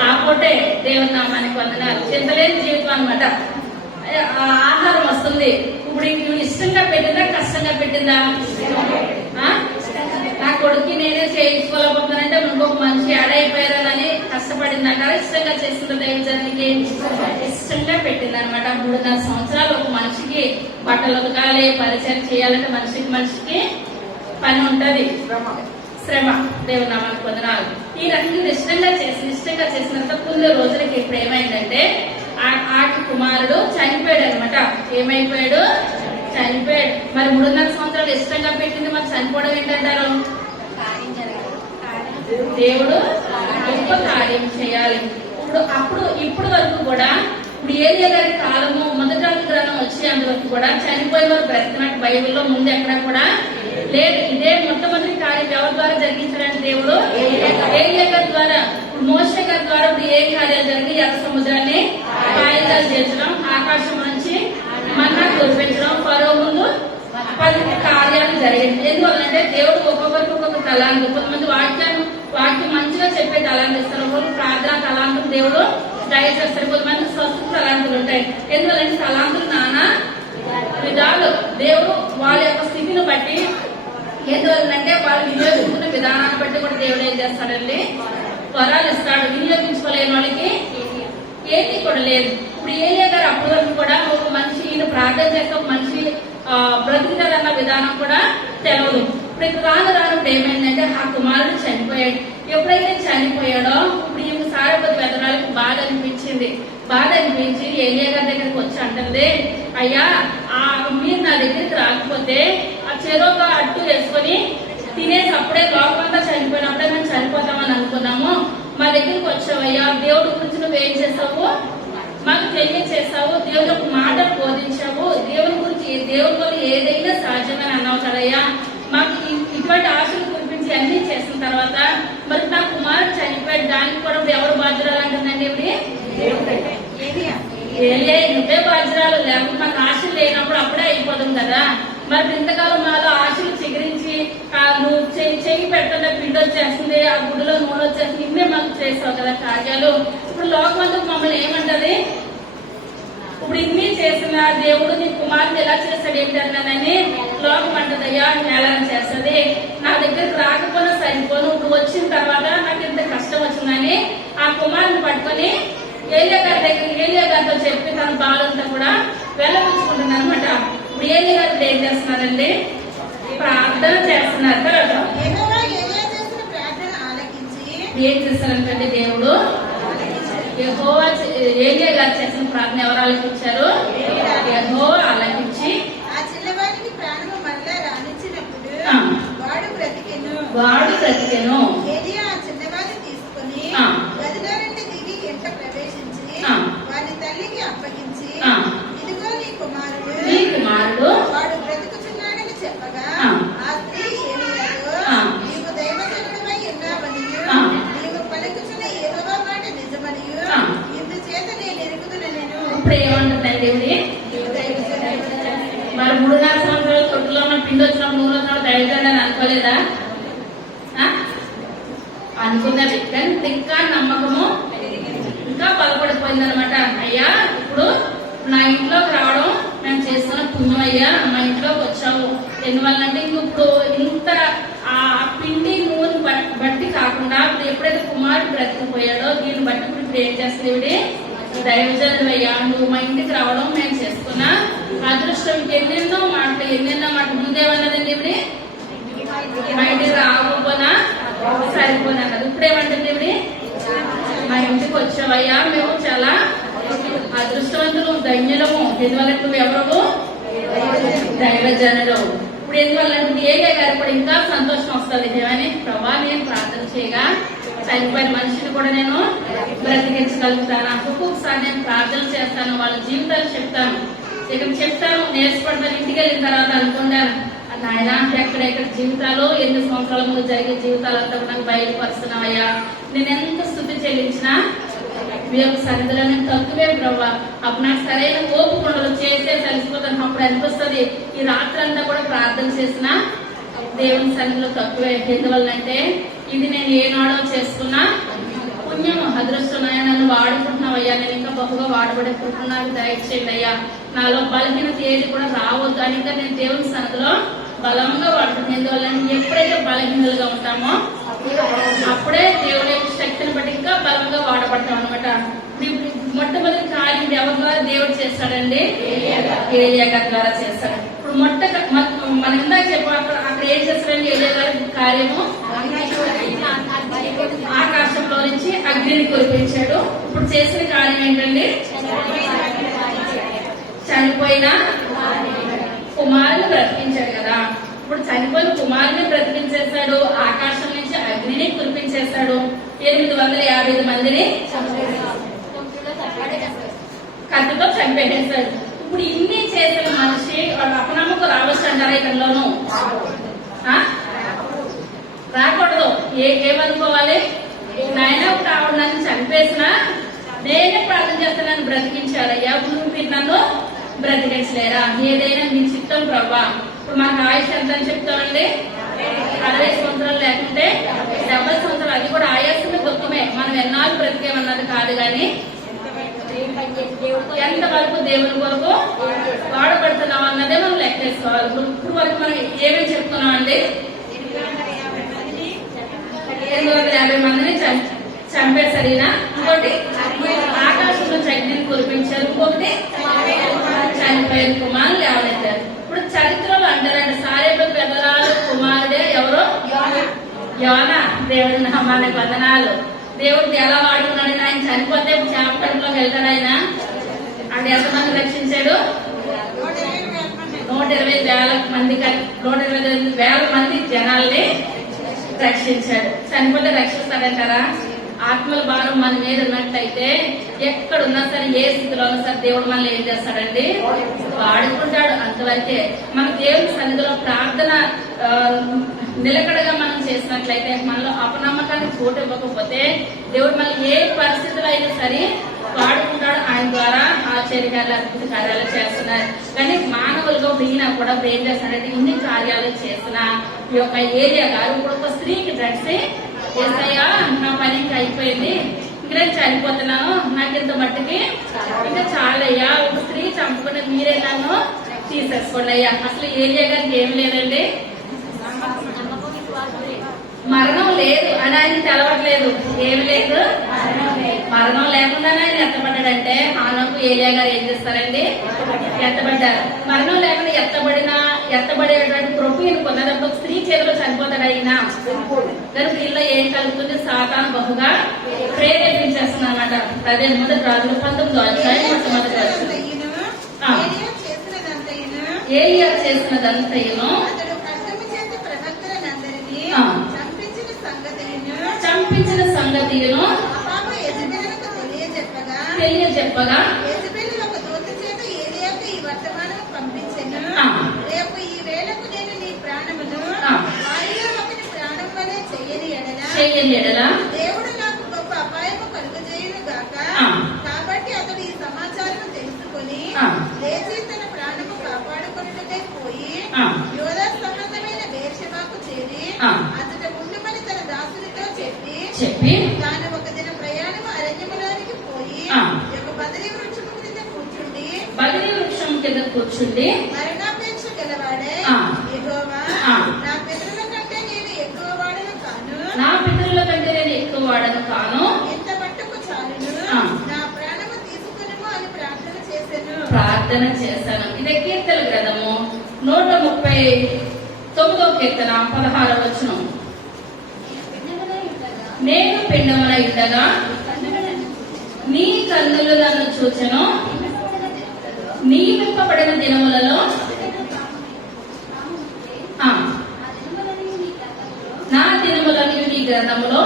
ఆ పూటే. దేవుని నామానికి వందనాలు. చింతలేని జీవితం అన్నమాట. ఆహారం వస్తుంది. ఇప్పుడు ఇష్టంగా పెట్టిందా కష్టంగా పెట్టిందా? నా కొడుకు నేనే చేయించుకోలేకపోతున్నానంటే ఇంకొక మనిషి అడైపోయారని కష్టపడిందంటారా? ఇష్టంగా చేస్తుందా? దైవజనానికి ఇష్టంగా పెట్టింది అనమాట. 3.5 సంవత్సరాలు ఒక మనిషికి బట్టలు ఉతకాలి, పరిచయం చేయాలంటే మనిషికి పని ఉంటది, శ్రమ. దేవుని నామానికి వందనాలు. ఈ రకంగా ఇష్టంగా చేసిన తర్వాత కొన్ని రోజులకి ఇప్పుడు ఏమైందంటే ఆకి కుమారుడు చనిపోయాడు అనమాట. ఏమైపోయాడు? చనిపోయాడు. మరి 3.5 సంవత్సరాలు ఇష్టంగా పెట్టింది, మరి చనిపోవడం ఏంటంటారు? దేవుడు గొప్ప కార్యం చేయాలి. ఇప్పుడు వరకు కూడా ఇప్పుడు ఏలియా గారి కాలము మొదటి గ్రంథం వచ్చేంత వరకు కూడా చనిపోయిన వారు బ్రతికినట్టు బైబిల్లో ముందు ఎక్కడ కూడా లేదు. ఇదే మొట్టమొదటి కార్యం ఎవరి ద్వారా జరిగించడానికి దేవుడు ఏలియా గారి ద్వారా. మోషే గారి ద్వారా ఇప్పుడు ఏ కార్యాలు జరిగి ఎర్ర సముద్రాన్ని కాయలు చేర్చడం, ఆకాశం నుంచి మన్నా కురిపించడం, ఫరో ముందు 10 కార్యాలు జరిగింది. ఎందువల్లంటే దేవుడు ఒక్కొక్కరికి ఒక్కొక్క తలాంతం. కొంతమంది వాక్యం మంచిగా చెప్పే తలాంతం ఇస్తారు, ఒకరు ప్రార్థన తలాంతం దేవుడు దయచేస్తారు, కొంతమంది స్వస్థ తలాంతులు ఉంటాయి. ఎందువల్లంటే తలాంతులు నానా విధాలు దేవుడు వాళ్ళ యొక్క స్థితిని బట్టి, ఎందువల్లంటే వాళ్ళు వినియోగించుకున్న విధానాన్ని బట్టి కూడా దేవుడు ఏం చేస్తాడండి? వరాలు ఇస్తాడు. వినియోగించుకోలేని వాళ్ళకి ఏది కూడా లేదు. ఇప్పుడు ఏలియా గారు అప్పటి వరకు కూడా ఒక మనిషి ఈయన ప్రార్థన చేస్తే ఒక మనిషి బ్రతుకుతారన్న విధానం కూడా తెలియదు. ఇప్పుడు రాను ఏమైందంటే ఆ కుమారుడు చనిపోయాడు. ఎప్పుడైతే చనిపోయాడో ఇప్పుడు ఈయన సారేపతి విధవరాలకు బాధ అనిపించి ఏలియా గారి దగ్గరికి వచ్చి అంటుంది, అయ్యా మీరు నా దగ్గరికి రాకపోతే ఆ చెరోగా అట్టు వేసుకొని తినేసి అప్పుడే లోకమంతా చనిపోయినప్పుడే మేము చనిపోతామని అనుకున్నాము. మా దగ్గరికి వచ్చావయ్యా, దేవుడి గురించి నువ్వేం చేస్తావు మాకు తెలియచేసావు, దేవుడు ఒక మాటలు బోధించావు, దేవుని గురించి దేవుడి వల్ల ఏదైనా సాధ్యమని అన్నావు కదయ్యా. మాకు ఇటువంటి ఆశలు కురిపించి అన్ని చేసిన తర్వాత మరి నా కుమారుడు చనిపోయాడు, దానికి కూడా ఎవరు బాధ్యురాలు అంటుందండి? ఏలియా నువ్వే బాధ్యురాలు. లేకపోతే మాకు ఆశలు లేనప్పుడు అప్పుడే అయిపోతాం కదా. మరి ఇంతకాలం మాలో ఆశలు చిగురించి నువ్వు చెయ్యి పెట్టకుండా పిండి వచ్చేస్తుంది, ఆ గుడిలో నూనె వచ్చేస్తుంది, ఇన్నే మాకు చేస్తావు కదా కార్యాలు. ఇప్పుడు లోకమంతా మమ్మల్ని ఏమంటది? ఇప్పుడు ఇన్ని చేసిన దేవుడు నీ కుమారుని ఎలా చేస్తాడు ఏంటన్నానని లోకం అంటదయ్యా, హేళన చేస్తుంది. నా దగ్గరకు రాకపోయినా సరిపోను, నువ్వు వచ్చిన తర్వాత నాకు ఇంత కష్టం వచ్చిందని ఆ కుమారుని పట్టుకొని ఏలియా గారితో చెప్పి తన బాధంతా కూడా వెళ్ళపుచ్చుకుంటుంది అనమాట. ఇప్పుడు ఏలియా గారు ఏం చేస్తున్నారండి? ప్రార్థన చేస్తున్నారు కదా. ఏం చేస్తారంటే దేవుడు యెహోవా ఏలియా గారు చేసిన ప్రార్థన ఎవరు ఆలకించారు? యెహోవా ఆలకించి వాడు బ్రతికెను. వారి తల్లికి అప్పగించి ఇదిగో నీ కుమారుడు వాడు బ్రతుకుచున్నాడని చెప్పగా ఆ స్త్రీ ఏలియాతో, నీవు దైవజనుడవై ఉన్నావనియు నీవు పలుకుచున్న యెహోవా మాట నిజమనియు ఇందుచేత నేను ఎరుగుదునెను. ఇప్పుడు ఏమంటుందండి? మరి 3.5 సంవత్సరాలు తొట్టులో ఉన్న పిండి వచ్చినప్పుడు నూనె వచ్చినప్పుడు దైవజనుడు అని అనుకోలేదా? అనుకున్నది. కానీ ఇంకా నమ్మకము ఇంకా బలపడిపోయిందనమాట. అయ్యా ఇప్పుడు నా ఇంట్లోకి రావడం మేము చేస్తున్న పుణ్యమయ్యా, మా ఇంట్లోకి వచ్చావు. ఎందువల్లంటే ఇప్పుడు ఇంత ఆ పిండి నూనె బట్టి కాకుండా ఎప్పుడైతే కుమారుడు బ్రతికిపోయాడో దీన్ని బట్టి ఇప్పుడు ఏం చేస్తుంది దైవజనుడు అయ్యా, నువ్వు మా ఇంటికి రావడం మేము చేసుకున్న అదృష్టం. ఎన్నెన్నో మాటలు ముందేమన్నదండి ఇవిడి, మా ఇంటికి రాకపోనా సరిపోనా కదా. ఇప్పుడేమంటుంది ఇవిడి, మా ఇంటికి వచ్చావయ్యా, మేము చాలా అదృష్టవంతులు ధన్యులము. ఎందువల్ల నువ్వు ఎవరు దైవజనుడు. ఇప్పుడు ఎందువల్లంటే ఏగే గారు కూడా ఇంకా సంతోషం వస్తుంది. ఏమని ప్రభా నేను ప్రార్థన చేయగా చనిపోయిన మనిషిని కూడా నేను బ్రతికించగలుగుతాను. ఒక్కొక్కసారి నేను ప్రార్థన చేస్తాను, వాళ్ళ జీవితాలు చెప్తాను, ఇక్కడ చెప్తాను, నేర్చుకుంటాను. ఇంటికి వెళ్ళిన తర్వాత అనుకున్నాను నాయన ఎక్కడెక్కడ జీవితాలు 8 సంవత్సరాల ముందు జరిగే జీవితాలంతా నాకు బయలుపరుస్తున్నావయ్యా. నేను ఎంత స్థుతి చెల్లించినా మీ యొక్క సన్నిధిలో నేను తక్కువే ప్రభావ. అప్పుడు నాకు సరైన ఓపుకుండలు చేస్తే కలిసిపోతాను. అప్పుడు అనిపిస్తుంది ఈ రాత్రి అంతా కూడా ప్రార్థన చేసిన దేవుని సన్నిధిలో తక్కువే. ఎందువల్లంటే ఇది నేను ఏనాడో చేసుకున్నా పుణ్యం, అదృష్టం. నన్ను వాడుకుంటున్నావయ్యా, నేను ఇంకా బహుగా వాడబడుకుంటున్నాను. దయచేయండి అయ్యా, నాలో బలహీనత ఏది కూడా రావద్దు అని నేను దేవుని సన్నిధిలో బలంగా వాడుకుంటున్నాను. ఎందువల్లంటే ఎప్పుడైతే బలహీనలుగా ఉంటామో అప్పుడే దేవుడి యొక్క శక్తిని బట్టి ఇంకా బలంగా వాడబడతాం అనమాట. మొట్టమొదటి కార్యం ఎవరి ద్వారా దేవుడు చేస్తాడండి, ఏలియా గారి ద్వారా చేస్తాడు. ఇప్పుడు మనం ఇందాక అక్కడ ఏం చేస్తాడండి ఏలియా గారి కార్యము, ఆకాశంలో నుంచి అగ్నిని కురిపించాడు. ఇప్పుడు చేసిన కార్యం ఏంటండి, చనిపోయిన కుమారుని బ్రతికించాడు కదా. ఇప్పుడు చనిపోయిన కుమారుని బ్రతికించేశాడు, ఆకాశం నుంచి అగ్నిని కురిపించేశాడు. 850 మందిని కత్తితో చంపేసేశాడు. ఇప్పుడు ఇన్ని చేసిన మనిషి వాళ్ళ అపనమ్మకు రావచ్చు అంటారా ఇక్కడలోను? రాకూడదు. ఏమనుకోవాలి, నాయన ఇప్పుడు ఆవిడ నన్ను చంపేసినా నేనే ప్రార్థన చేస్తానని బ్రతికించారయ్యా, నువ్వు మీరు నన్ను బ్రతికించలేరా? ఏదైనా మీ చిత్తం ప్రభా. ఇప్పుడు మనకు ఆయుష్ ఎంత అని చెప్తామండి, 60 సంవత్సరాలు లేకుంటే 70 సంవత్సరాలు. అది కూడా ఆయాసమే దుఃఖమే. మనం ఎన్నాళ్ళు బ్రతికేమన్నది కాదు, కానీ ఎంత వరకు దేవుని కొరకు వాడబడుతున్నాం అన్నదే మనం లెక్కేసుకోవాలి. ఇప్పుడు వరకు మనం ఏమేమి చెప్తున్నాం అండి, 850 మందిని చంపేసరినా, ఇంకోటి ఆకాశంలో అగ్నిని కురిపించారు, ఇంకొకటి చనిపోయిన కుమారులు లేవనెత్తారు. ఇప్పుడు చరిత్రలో అంటారంటే సారేపు పెద్దరాలు కుమారుడే ఎవరు, యోనా. దేవుడి నామానికి వందనాలు. దేవుడికి ఎలా వాడుకున్నాడు, ఆయన చనిపోతే చేపకడుపులోకి వెళ్తాడు. ఆయన అంటే ఎంతమంది రక్షించాడు, 120,000 మంది జనాల్ని రక్షించాడు. చనిపోతే రక్షిస్తాడంటారా? ఆత్మల భారం మన మీద ఉన్నట్లయితే ఎక్కడున్నా సరే, ఏ స్థితిలో ఉన్నా సరే దేవుడు మనల్ని ఏం చేస్తాడండి, వాడుకుంటాడు. అంతవరకే మన దేవుని సన్నిధిలో ప్రార్థన నిలకడగా మనం చేసినట్లయితే, మనలో అపనమ్మకానికి చోటు ఇవ్వకపోతే దేవుడు మనల్ని ఏ పరిస్థితుల్లో అయినా సరే వాడుకుంటాడు. ఆయన ద్వారా ఆశ్చర్యకార్యాలు, అద్భుత కార్యాలు చేస్తున్నారు. కానీ మానవులుగా ఈయన కూడా ఏం చేస్తాడంటే ఇన్ని కార్యాలు చేసిన ఈ యొక్క ఏలియా గారు ఇప్పుడు ఒక స్త్రీకి డ్రెస్సి, ఏసయ్యా నా పని ఇంకా అయిపోయింది, ఇంకా నేను చనిపోతున్నాను, నాకు ఇంత మట్టికి ఇంకా చాలయ్యా, ఒక స్త్రీ చంపుకుని మీరే నన్ను తీసేసుకోండి అయ్యా. అసలు ఏలియా గారికి ఏం లేదండి, మరణం లేదు అని ఆయన తెలవట్లేదు. ఏమి లేదు, మరణం లేకుండానే ఆయన ఎత్తబడ్డాడంటే ఆనకు ఏలియా గారు ఏం చేస్తారండి, ఎత్తబడ్డారు. మరణం లేకుండా ఎత్తబడేటువంటి ప్రొఫీని కొన్నదప్పుడు స్త్రీ చేతిలో చనిపోతాడు ఆయన. కానీ వీళ్ళలో ఏం కలుగుతుంది, సాతాను బహుగా ప్రేరేపించేస్తుంది అనమాట. అదే మొదటి రాజులు 19వ అధ్యాయం మొట్టమొదటి రాజు. ఏలియా చేసినదంతయును చంపించిన సంగతిను తెలియజెప్పగా చెయ్యని ఎడల దేవుడు నాకు గొప్ప అపాయము కలుగజేయును గాక. కాబట్టి అతడు ఈ సమాచారం తెలుసుకొని లేచి తన ప్రాణము కాపాడుకొనుటకై పోయి యోదా సంబంధమైన బేర్షెబాకు చేరి అతడ ముందుమని తన దాసునితో చెప్పి తాను ఒక దిన ప్రయాణము అరణ్యములోనికి పోయి ఒక బదరీ వృక్షము క్రింద కూర్చుండి కూర్చుండి మరణాపేక్ష గలవాడే ఆ. యెహోవా ఆ. నా పితరుల కంటే నేను ఎక్కువ వాడను కాను, నా పితరుల కంటే నేను ఎక్కువ వాడను కాను, ఇంత మట్టుకు చాలును, ఆ. నా ప్రాణము తీసుకునుము అని ప్రార్థన చేసెను. ప్రార్థన చేశాను. ఇదే కీర్తన గ్రంథము 139వ కీర్తన 16వ వచనం. నేను పిండమునై ఉండగా నీ కన్నులు నన్ను చూచెను, నియమింపబడిన దినములలో ఆ, నా దినములని నీ గ్రంథములో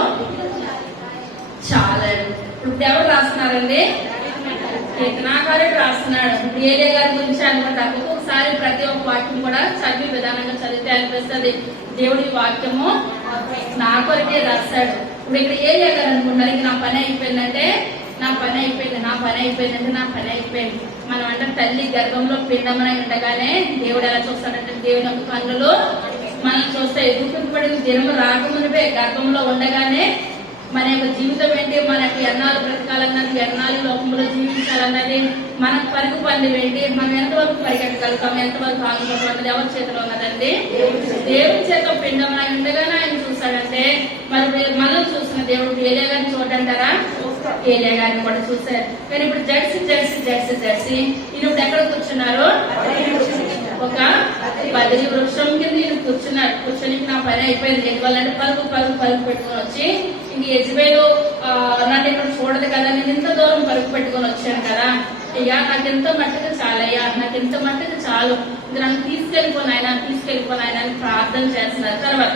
చాలా. ఇప్పుడు ఎవరు రాస్తున్నారండి? కీర్తనాకారుడు రాస్తున్నాడు. ఏలే గారి గురించి అనమాట. ఒక్కొక్కసారి ప్రతి ఒక్క వాక్యం కూడా చదివి విధానంగా చదివితే అనిపిస్తుంది దేవుడి వాక్యము నా కొరకే రాస్తాడు. ఇప్పుడు ఇక్కడ ఏలే గారు అనుకుంటారు, ఇంక నా పని అయిపోయిందంటే నా పని అయిపోయింది, నా పని అయిపోయిందంటే నా పని అయిపోయింది. మనం అంటే తల్లి గర్భంలో పిండమనై ఉండగానే దేవుడు ఎలా చూస్తాడంటే దేవుని యొక్క కన్నులు మనం చూస్తే ఎదుర్కొపడిన దినము రాకమునిపే గర్భంలో ఉండగానే మన యొక్క జీవితం ఏంటి, మన యొక్క ఎన్నాళ్ళు బ్రతకాలన్నది, ఎన్నాళ్ళు లోకంలో జీవించాలన్నది, మన పరుగు పందెం ఏంటి, మనం ఎంతవరకు పరిగెట్టగలుగుతాం, ఎంతవరకు ఆగుతాం అన్నది ఎవరి చేతిలో ఉన్నదండి? దేవుడి చేత పిండమై ఉండగానే ఆయన చూస్తాడంటే మరి మనం చూసిన దేవుడు ఏలియా గారిని చూడంటారా? ఏలియా గారిని కూడా చూశారు. కానీ ఇప్పుడు జడ్సి జడ్సి జడ్సి జడ్సి ఇప్పుడు ఎక్కడ కూర్చున్నారు? ఒక బదిలీ వృక్షం కింద ఈయన కూర్చున్నారు. కూర్చొని నా పని అయిపోయింది, ఎందువల్లంటే పరుగు పరుగు పరుగు పెట్టుకుని వచ్చి ఇంక యజ్బేలు నన్ను ఇక్కడ చూడదు కదా, నేను ఇంత దూరం పరుగు పెట్టుకుని వచ్చాను కదా, అయ్యా నాకు ఎంత మట్టుకు చాలయ్యా, నాకు ఎంత మట్టుకు చాలు, ఇంక నన్ను తీసుకెళ్ళిపోయినాయన తీసుకెళ్ళిపోయినాయన అని ప్రార్థన చేస్తున్నారు. తర్వాత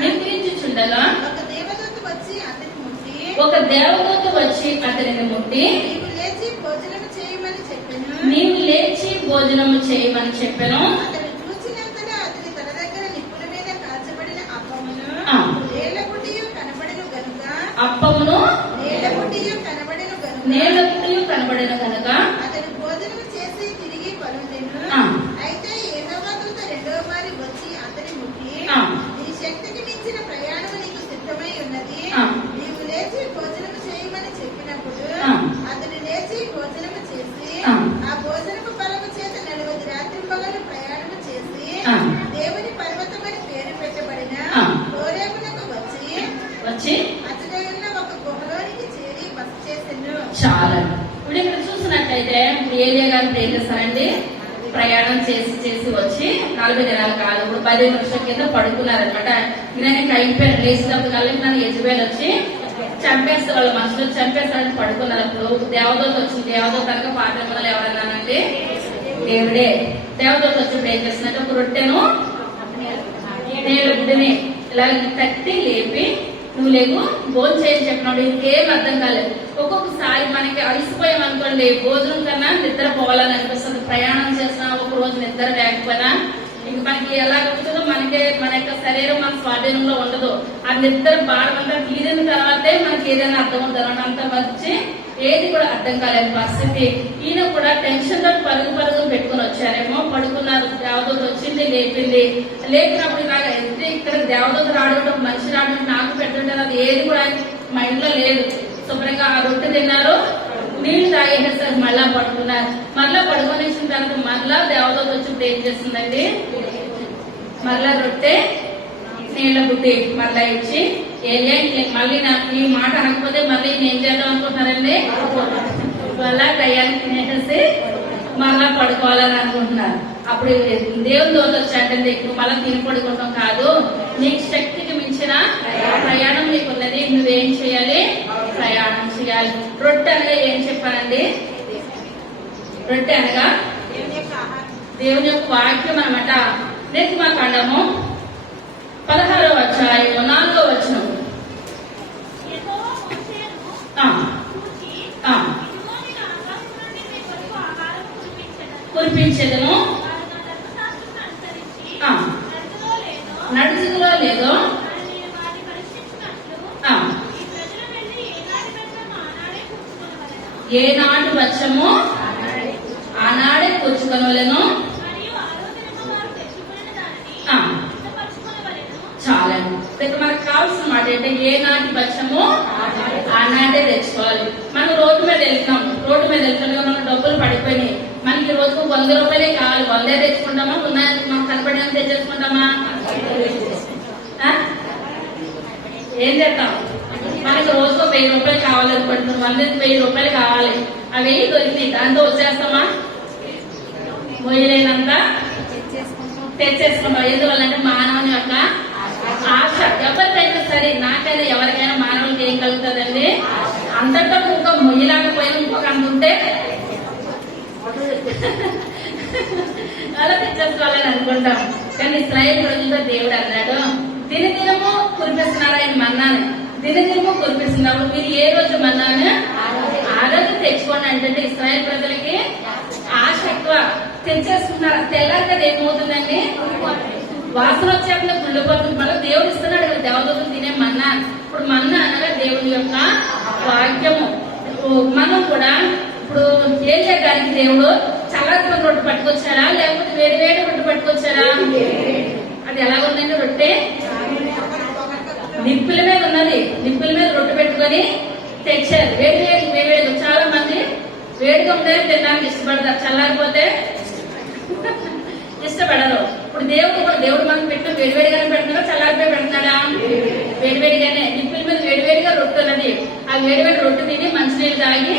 నిద్రించుచుండగా ఒక దేవదూత వచ్చి అతనిని ముట్టి నీవు లేచి భోజనము చేయమని చెప్పాను. అప్పమును నేలపుడియు కనబడిన కనుక అతడు భోజనము చేసి తిరిగి పరుండెను. అయితే యెహోవా దూత రెండవ మారి వచ్చి అతని ముట్టి నీ శక్తికి మించిన ప్రయాణము నీకు సిద్ధమై ఉన్నది, నీవు లేచి భోజనము చేయమని చెప్పినప్పుడు అతడు లేచి భోజనము చేసి ఆ భోజనపు ఫలము చేత 40 రాత్రింపగలు ప్రయాణము చేసి దేవుని పర్వతమని పేరు పెట్టబడిన హోరేబునకు వచ్చి అతడైన ఒక గుహలోనికి చేరి బస చేసెను. చాలా. ఇప్పుడు ఇక్కడ చూసినట్లయితే ఏలియా గారు ఏం చేస్తారండి? ప్రయాణం చేసి చేసి వచ్చి 40 దినాల కాలం ఇప్పుడు 10 వృక్షం కింద పడుకున్నారనమాట. నేను అయిపోయాను, లేచినప్పుడు కలిపి నన్ను యెజబెల్ వచ్చి చంపేస్తే వాళ్ళ మనుషులు చంపేస్తారని పడుకున్నారు. అప్పుడు దేవదూత వచ్చింది. దేవదూత కనుక పాత్రలు ఎవరన్నానంటే దేవుడే. దేవదూత వచ్చినప్పుడు ఏం చేస్తున్నట్టు ఒక రొట్టెను నేల గుడ్డిని ఇలా తట్టి లేపి నువ్వు లేవు భోజనం చేయని చెప్పినాడు. ఇంకేం అర్థం కాలేదు. ఒక్కొక్కసారి మనకి అలసిపోయాం అనుకోండి, భోజనం కన్నా నిద్ర పోవాలని అనిపిస్తుంది. ప్రయాణం చేసినా ఒక రోజు నిద్ర లేకపోయినా ఇంక మనకి ఎలా ఉంటుందో మనకే మన యొక్క శరీరం మన స్వాధీనంలో ఉండదు. ఆ నిద్ర భారం అంతా తీరిన తర్వాతే మనకి ఏదైనా అర్థం అవుతుంది. అంత వచ్చి ఏది కూడా అర్థం కాలేని పరిస్థితి. ఈయన కూడా టెన్షన్ తో పరుగు పరుగు పెట్టుకుని వచ్చారేమో. పడుకున్నారు, దేవదూత వచ్చింది, లేపింది. లేపినప్పుడు ఇలాగా ఇక్కడ దేవదూత రావడం మనిషి రావడం నాకు పెట్టుంటారు, అది ఏది కూడా మైండ్ లో లేదు. శుభ్రంగా ఆ రొట్టె తిన్నారు, నీళ్లు తాగేసారు, మళ్ళా పడుకున్నారు. మళ్ళా పడుకొనేసిన తర్వాత మళ్ళా దేవదూత వచ్చి ఏం చేస్తుందండి? మళ్ళా రొట్టె నీళ్ళ బుద్ధి మళ్ళా ఇచ్చి ఏలియా మళ్ళీ నాకు ఈ మాట అనకపోతే మళ్ళీ నేను చేద్దాం అనుకుంటున్నారండి. మళ్ళా దయ్యాన్ని తినేసి మళ్ళా పడుకోవాలని అనుకుంటున్నారు. అప్పుడు దేవుని దోత వచ్చాడంటే నువ్వు మళ్ళా తిని పడుకోవటం కాదు, నీకు శక్తికి మించిన ప్రయాణం నీకు ఉన్నది, నువ్వేం చేయాలి? ప్రయాణం చేయాలి. రొట్టె అనగా ఏం చెప్పానండి? రొట్టె అనగా దేవుని యొక్క వాక్యం అనమాట. నిర్గమకాండము 16వ అధ్యాయము 4వ వచనం. కురిపించేదను, నడుచులో లేదో ఏనాటి వచ్చము ఆనాడే కూర్చుకొనవలెను. చాలా ఇక్కడ మనకు కావాల్సిన మాట ఏంటంటే ఏనాటి వచ్చము ఆనాడే తెచ్చుకోవాలి. మనం రోడ్డు మీద వెళ్తున్నాం, రోడ్డు మీద వెళ్తుండగా మనం డబ్బులు పడిపోయినాయి, మనకి ఈ రోజుకు 100 రూపాయలే కావాలి, 100 తెచ్చుకుంటామా, మనం కనపడిన తెచ్చేసుకుంటామా? ఏం చేద్దాం? మనకి రోజుకు 1000 రూపాయలు కావాలనుకుంటున్నాం, 1000 రూపాయలు కావాలి, అవి దొరికినాయి, దాంతో వచ్చేస్తామా? మొయ్యలేనంత తెచ్చేసుకుంటాం. ఎందువల్లంటే మానవుని యొక్క ఆశ. ఎవరికైనా సరే, నాకైనా ఎవరికైనా మానవులకి ఏం కలుగుతుందండి? అంతటా ఇంకొక మొయ్యలేకపోయినా ఇంకొక అంత ఉంటే అలా తెచ్చేసుకోవాలని అనుకుంటాం. కానీ ఇశ్రాయేలు ప్రజలతో దేవుడు అన్నాడు, దినదినము కురిపిస్తున్నారు ఆయన మన్నాను, దినదినము కురిపిస్తున్నారు, మీరు ఏ రోజు మన్నాను ఆ రోజు తెచ్చుకోండి అంటే ఇశ్రాయేలు ప్రజలకి ఆశ ఎక్కువ. తెచ్చేసుకున్నారు. తెల్లారి కదా ఏమవుతుందండి? వాసన వచ్చేప్పుడు గుండెపోతుంది. మళ్ళీ దేవుడు ఇస్తున్నాడు కదా దేవదూతలు తినే మన్నా. ఇప్పుడు మన్నా అనగా దేవుని యొక్క వాక్యము. మనం కూడా ఇప్పుడు ఏం చేయడానికి దేవుడు చల్లారిపోయిన రొట్టె పట్టుకొచ్చారా, లేకపోతే వేడి వేడి రొట్టె పట్టుకొచ్చారా? అది ఎలా ఉందండి? రొట్టె నిప్పుల మీద ఉన్నది, నిప్పుల మీద రొట్టె పెట్టుకొని తెచ్చారు. వేడి వేడి వేడిగా. చాలా మంది వేడిగా ఉండేది తినడానికి ఇష్టపడతారు, చల్లారిపోతే ఇష్టపడరు. ఇప్పుడు దేవుడు మనకు పెట్టిన వేడివేడిగానే పెడుతున్నాడా, చల్లారిపోయి పెడుతున్నాడా? వేడివేడిగానే. నిప్పుల మీద వేడివేడిగా రొట్టె ఉన్నది, ఆ వేడివేడి రొట్టె తిని మంచినీళ్ళు తాగి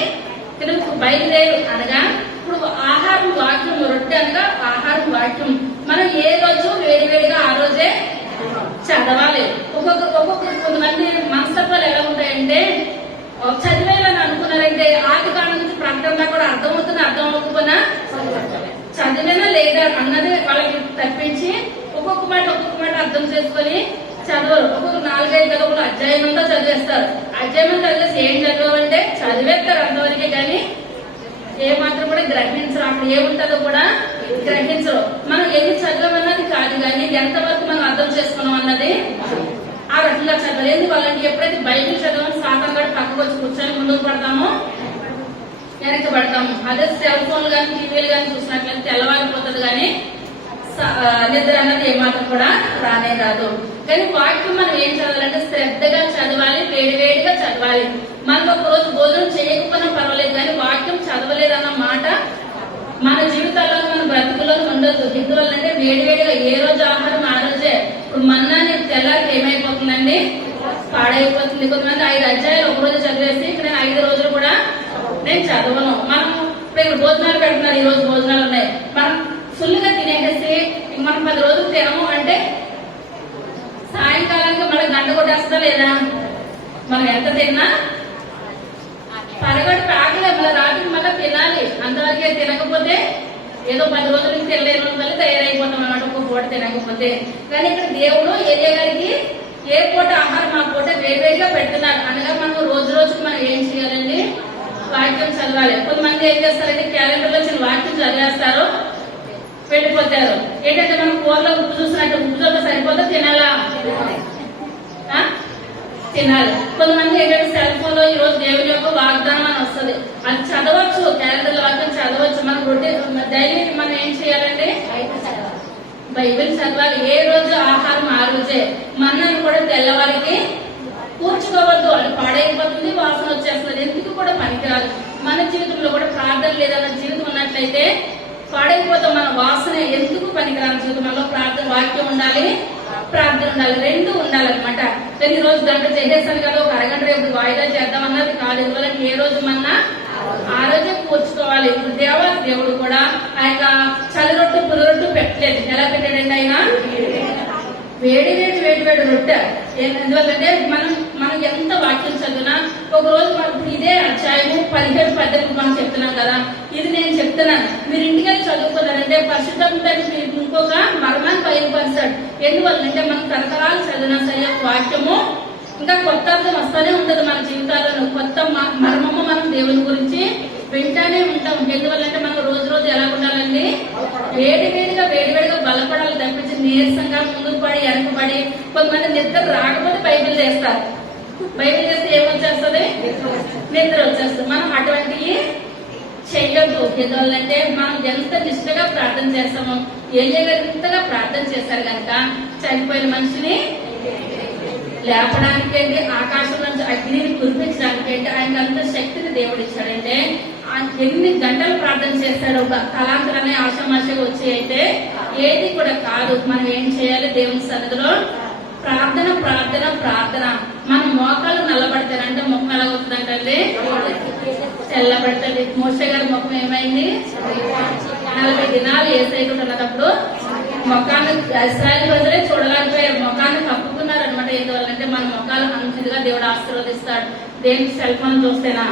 తిరుగు బయలుదేరు అనగా, ఇప్పుడు ఆహారం వాక్యం, రొట్టె అనగా ఆహారం వాక్యం. మనం ఏ రోజు వేడివేడిగా ఆ రోజే చదవాలి. ఒక్కొక్కరు కొంతమంది మనస్తత్వాలు ఎలా ఉంటాయంటే, చదివేయాలని అనుకున్నారంటే ఆది కాలం నుంచి ప్రకటన కూడా అర్థమవుతుంది, అర్థం అవ్వకపోయినా చదివేనా లేదా అన్నది వాళ్ళకి తప్పించి ఒక్కొక్క మాట అర్థం చేసుకొని చదవరు. ఒక్కొక్క 4-5 కదా ఒక అధ్యాయం అంతా చదివేస్తారు. అధ్యాయం చదివేసి ఏం చదవాలంటే చదివేస్తారు అంతవరకే, కానీ ఏ మాత్రం కూడా గ్రహించరు. అక్కడ ఏముంటుందో కూడా గ్రహించరు. మనం ఎన్ని చదవమన్నది కాదు, కానీ ఎంతవరకు మనం అర్థం చేసుకున్నాం అన్నది ఆ రకంగా చదవాలి. ఎందువల్లంటే ఎప్పుడైతే బైబిల్ చదవని సాతాను కూడా పక్కకు వచ్చి కూర్చొని ముందుకు పడతామో వెనక్కి పడతాము. అదే సెల్ ఫోన్ కానీ టీవీలు కానీ చూసినట్లయితే తెల్లవారిపోతుంది, కానీ నిద్ర అన్నది ఏమాత్రం కూడా రానే రాదు. కానీ వాక్యం మనం ఏం చదవాలంటే శ్రద్ధగా చదవాలి, వేడివేడిగా చదవాలి. మనకు ఒక రోజు భోజనం చేయకపోయినా పర్వాలేదు, కానీ వాక్యం చదవలేదన్న మాట మన జీవితాల్లో మన బ్రతుకులో ఉండదు. ఎందువల్లంటే వేడివేడిగా ఏ రోజు ఆహారం ఆ రోజే. ఇప్పుడు మన్నాని తెల్లారికి ఏమైపోతుందండి? పాడైపోతుంది. కొంతమంది 5 అధ్యాయాలు ఒక రోజు చదివేసి ఇక్కడ 5 రోజులు కూడా నేను చదవను. మనం ఇప్పుడు భోజనాలు పెడుతున్నారు, ఈ రోజు భోజనాలు ఉన్నాయి, మనం ఫుల్గా తినేసేసి మనం 10 రోజులు తినము అంటే సాయంకాలానికి మళ్ళీ గంట కొట్టేస్తా లేదా? మనం ఎంత తిన్నా పరగడి ఆకలే, మళ్ళీ రాత్రి మళ్ళీ తినాలి. అంతవరకే తినకపోతే ఏదో 10 రోజుల నుంచి తినలేని మళ్ళీ తయారైపోతాం అన్నమాట, ఒక పూట తినకపోతే. కానీ ఇక్కడ దేవుడు ఏరియా గారికి ఏ పూట ఆహారం ఆ పూట వేడివేడిగా పెడుతున్నారు అనగా మనం రోజు రోజుకి మనం ఏం చేయాలండి? వాక్యం చదవాలి. కొంతమంది ఏం చేస్తారంటే క్యాలెండర్ లో చిన్న వాక్యం చదివేస్తారు, వెళ్ళిపోతారు. ఏంటంటే మనం కూరలో ఉప్పు చూసినట్టు ఉప్పు చూడ సరిపోతే తినాలా? తినాలి. కొంతమంది ఏంటంటే సెల్ ఫోన్ లో ఈ రోజు దేవుని యొక్క వాగ్దానం అని వస్తుంది, అది చదవచ్చు, క్యాలెండర్ వాక్యం చదవచ్చు. మనం డైలీ మనం ఏం చేయాలంటే బైబిల్ చదవాలి. ఏ రోజు ఆహారం ఆ రోజే. మన్నాను కూడా తెల్లవారికి కూర్చుకోవద్దు, అది పాడైపోతుంది, వాసన వచ్చేస్తుంది, ఎందుకు కూడా పనికిరాదు. మన జీవితంలో కూడా ప్రార్థన లేదన్న జీవితం ఉన్నట్లయితే పాడైపోతాం. మన వాసన ఎందుకు పనికిరాని జీవితంలో ప్రార్థన, వాక్యం ఉండాలి, ప్రార్థన ఉండాలి, 2 ఉండాలన్నమాట. కానీ ఈ రోజు గంట చేసేస్తాను కదా, ఒక అరగంట రేపు వాయిదా చేద్దాం అన్నది కాదు. ఎందువల్ల ఏ రోజు మన్నా ఆ రోజే కూర్చుకోవాలి. ఇప్పుడు దేవుడు కూడా ఆ యొక్క చలి రొట్టు పులి రొట్టు పెట్టలేదు. ఎలా పెట్టాడండి? ఆయన వేడి రొట్టె. ఎందువల్లంటే మనం ఎంత వాక్యం చదివినా ఒక రోజు ఇదే అధ్యాయము 17-18 మనం చెప్తున్నాం కదా, ఇది నేను చెప్తున్నాను, మీరు ఇంటికి చదువుకున్నారంటే పరిశుద్ధంగా ఇంకొక మర్మాన్ని బయలుపరిచాడు. ఎందువల్లంటే మనం తరతరాలు చదివినా సరే వాక్యము ఇంకా కొత్త అర్థం వస్తూనే ఉంటది మన జీవితాల్లో. కొత్త మర్మము మనం దేవుని గురించి వింటానే ఉంటాం. ఎందువల్లంటే మనం రోజు ఎలా ఉండాలండి? వేడివేడిగా బలపడాలి తప్పించి నీరసంగా ముందుకు పడి వెనకబడి. కొంతమంది నిద్ర రాకపోతే బైబిల్ చేస్తారు, బైబిల్ చేస్తే ఏమొచ్చేస్తుంది? నిద్ర వచ్చేస్తుంది. మనం అటువంటివి చెయ్యొద్దు. ఎందువల్లంటే మనం ఎంత నిష్ఠగా ప్రార్థన చేస్తామో, ఎంతగా ప్రార్థన చేశారు కనుక చనిపోయిన మనిషిని లేపడానికి ఏంటి, ఆకాశం నుంచి అగ్నిని కురిపించడానికి ఏంటి, ఆయనకు అంత శక్తిని దేవుడు ఇచ్చాడంటే ఎన్ని గంటలు ప్రార్థన చేస్తాడు. ఒక తలాంతరనే ఆషామాషగా వచ్చి అయితే ఏది కూడా కాదు. మనం ఏం చేయాలి, దేవుని సన్నిధిలో ప్రార్థన ప్రార్థన ప్రార్థన. మన మోకాలు నల్లబడతానంటే ముఖం ఎలా అవుతుందంటే తెల్లబడుతుంది. మోషే గారి ముఖం ఏమైంది, 40 దినాలు ఏసైకుండా ఉన్నప్పుడు ముఖాన్ని ఇశ్రాయేలు ప్రజలే చూడలేకపోయారు, ముఖాన్ని కప్పుకున్నారు అనమాట. ఎందువల్లంటే మన ముఖాలు అంతగా దేవుడు ఆశీర్వదిస్తాడు. దేవుని సెల్ ఫోన్ చూస్తేనా,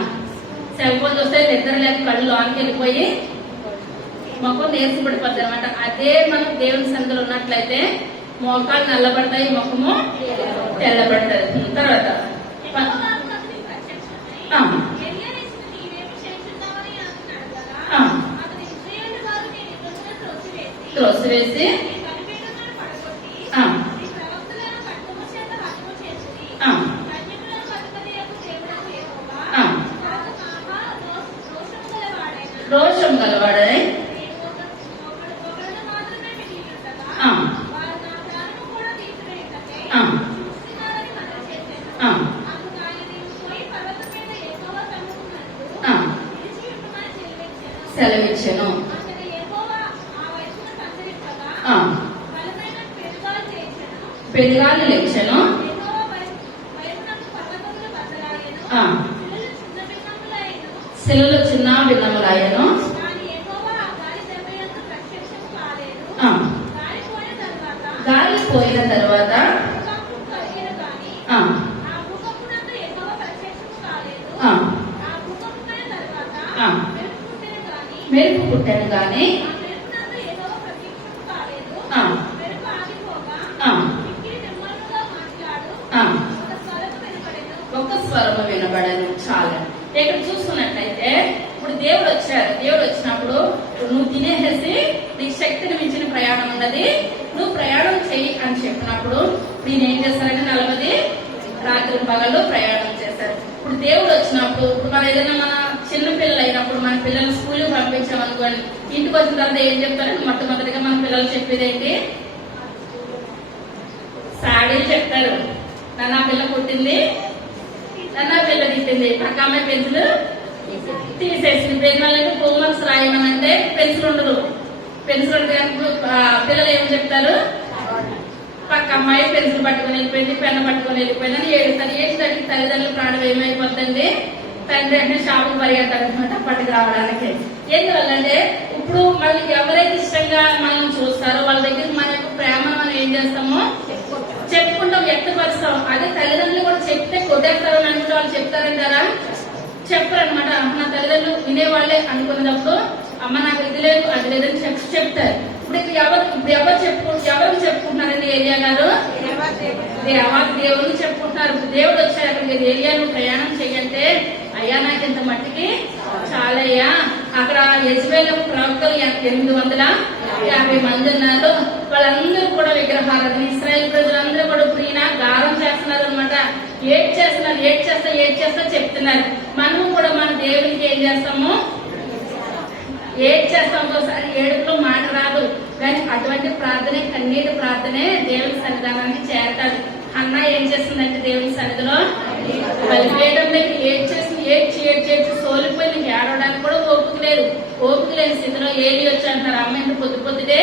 సెల్ ఫోన్ చూస్తే నిద్ర లేక కళ్ళు లోనికి వెళ్ళిపోయి ముఖం నీరసపడిపోద్ది అనమాట. అదే మనం దేవుని సన్నిధిలో ఉన్నట్లయితే మోకాలు నల్లబడతాయి, ముఖము తెల్లబడతాయి. తర్వాత త్రోసివేసి రోషం గలవాడని సెలవిచ్చాను. పెరుగాలు లేచాను, శిలలు చిన్న భిన్నములాయను. గాలి పోయిన తర్వాత మెరుపు పుట్టాను గాని ఒక స్వరము వినబడను. చాలా ఇక్కడ చూసుకున్నట్లయితే ఇప్పుడు దేవుడు వచ్చారు. దేవుడు వచ్చినప్పుడు నువ్వు తినేసేసి నీకు శక్తిని మించిన ప్రయాణం ఉన్నది, నువ్వు ప్రయాణం చెయ్యి అని చెప్పినప్పుడు నేను ఏం చేస్తారంటే 40 రాత్రి పగలు ప్రయాణం చేశారు. ఇప్పుడు దేవుడు వచ్చినప్పుడు, ఇప్పుడు మన ఏదైనా మన చిన్న పిల్లలు అయినప్పుడు మన పిల్లల్ని స్కూల్కి పంపించామనుకోండి, ఇంటికి వచ్చిన తర్వాత ఏం చెప్తారంటే మొట్టమొదటిగా మన పిల్లలు చెప్పేది ఏంటి, సాడీలు చెప్తారు. నన్నా పిల్ల పుట్టింది, నన్నా పిల్ల తిట్టింది, పక్క అమ్మాయి పెన్సిల్ తీసేసింది. పెన్నులంటే హోంవర్క్స్ రాయమనంటే పెన్సిల్ ఉండదు. పెన్సిల్ ఉంటే పిల్లలు ఏం చెప్తారు, పక్క అమ్మాయి పెన్సిల్ పట్టుకుని వెళ్ళిపోయింది, పెన్ను పట్టుకుని వెళ్ళిపోయింది అని ఏడుస్తారు. ఏడుతానికి తల్లిదండ్రుల ప్రాణం ఏమైపోతుంది, తండ్రి అంటే షాపుకి పరిగెడతారు అనమాట పట్టుకు రావడానికి. ఎందువల్లంటే ఇప్పుడు మళ్ళీ ఎవరైతే ఇష్టంగా మనం చూస్తారో వాళ్ళ దగ్గర మన యొక్క ప్రేమను మనం ఏం చేస్తామో చెప్పుకుంటాం, వ్యక్తపరుస్తాం. అదే తల్లిదండ్రులు కూడా చెప్తే కొట్టేస్తారు అని అనుకుంటే వాళ్ళు చెప్తారంటారా, చెప్పరు అనమాట. నా తల్లిదండ్రులు వినేవాళ్లే అనుకున్నప్పుడు అమ్మ నాకు ఇది లేదు అది లేదని చెప్తారు. ఇప్పుడు ఎవరు చెప్పుకుంటున్నారండి, ఏరియా గారు దేవుని చెప్పుకుంటున్నారు. దేవుడు వచ్చారు అక్కడికి, ఏరియా నువ్వు ప్రయాణం చెయ్యంటే అయ్యా నాకు ఇంత మట్టికి చాలయ్యా. అక్కడ యెజ్బేలు ప్రవక్తలు 850 మంది ఉన్నారు. వాళ్ళందరూ కూడా విగ్రహారాధన, ఇశ్రాయేలు ప్రజలందరూ కూడా ప్రియన గారం చేస్తున్నారు అనమాట. ఏడ్ చేస్తా చెప్తున్నారు. మనము కూడా మన దేవునికి ఏం చేస్తాము, ఏడ్ చేస్తాం. ఒకసారి ఏడుపులో మాట రాదు, కానీ అటువంటి ప్రార్థనే, కన్నీటి ప్రార్థనే దేవుని సన్నిధానానికి చేరతాడు. అన్న ఏం చేస్తుందంటే దేవుని సన్నిధిలో బలిపీఠం దగ్గర ఏడ్చి సోలిపోయి నీకు ఏడవడానికి కూడా ఓపిక లేని స్థితిలో ఏలి వచ్చి అంటారు, అమ్మ ఇంత పొద్దుటే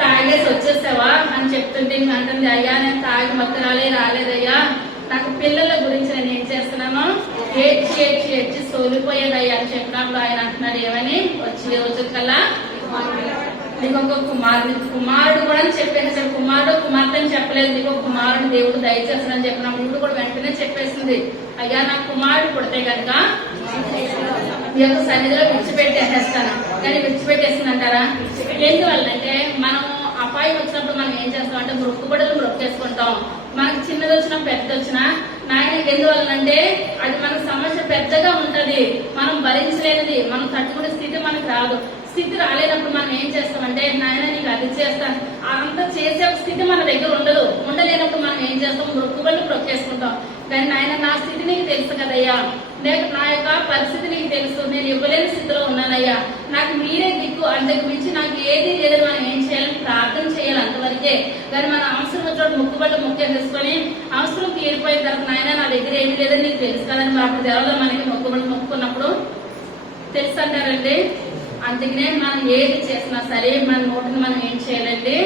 తాగేసి వచ్చేసావా అని చెప్తుంటే అంటుంది, అయ్యా నేను తాగి మొత్తం రాలేదయ్యా, నాకు పిల్లల గురించి నేను ఏం చేస్తున్నాను, ఏడ్చి సోలిపోయేదయ్యా అని చెప్పినప్పుడు ఆయన అంటున్నాడు ఏమని, వచ్చే రోజు కల్లా నీకు ఒక కుమారుడు కూడా అని చెప్పాను. సార్ కుమారుడు కుమార్తె అని చెప్పలేదు, నీకు ఒక కుమారుడు దేవుడు దయచేస్తానని చెప్పినప్పుడు ఇప్పుడు కూడా వెంటనే చెప్పేసింది, అయ్యా నాకు కుమారుడు పుడితే కనుక ఈ యొక్క సన్నిధిలో విడిచిపెట్టేసేస్తాను. కానీ విడిచిపెట్టేస్తుంది అంటారా, ఎందువల్లంటే మనం అపాయం వచ్చినప్పుడు మనం ఏం చేస్తాం అంటే మొక్కుబడులు మనకు చిన్నది వచ్చినా పెద్ద వచ్చినా నాయన, ఎందువల్లంటే అది మన సమస్య పెద్దగా ఉంటది, మనం భరించలేనిది, మనం తట్టుకునే స్థితి మనకు రాదు. స్థితి రాలేనప్పుడు మనం ఏం చేస్తామంటే నాయన నీకు అది చేస్తాను, అంతా చేసే స్థితి మన దగ్గర ఉండలేనప్పుడు మనం ఏం చేస్తాం, మొక్కుబడులు కానీ నాయన నా స్థితి నీకు తెలుసు కదయ్యా, నా యొక్క పరిస్థితి నీకు తెలుసు, నేను ఇవ్వలేని స్థితిలో ఉన్నానయ్యా, నాకు మీరే దిక్కు, అంతకు మించి నాకు ఏది లేదని మనం ఏం చేయాలి, ప్రార్థన చేయాలి. అంతవరకే అంతే. కానీ మన అవసరం వచ్చినప్పుడు మొక్కుబడి మొక్కేసుకొని అవసరం తీరిపోయిన తర్వాత నాయన నా దగ్గర ఏమి లేదని నీకు తెలుసు కదని అప్పుడు దేవలో మనకి మొక్కుబడి మొక్కుకున్నప్పుడు తెలుసు అంటారండి. అందుకనే మనం ఏది చేసినా సరే మన నోటిని మనం ఏం చేయాలండి,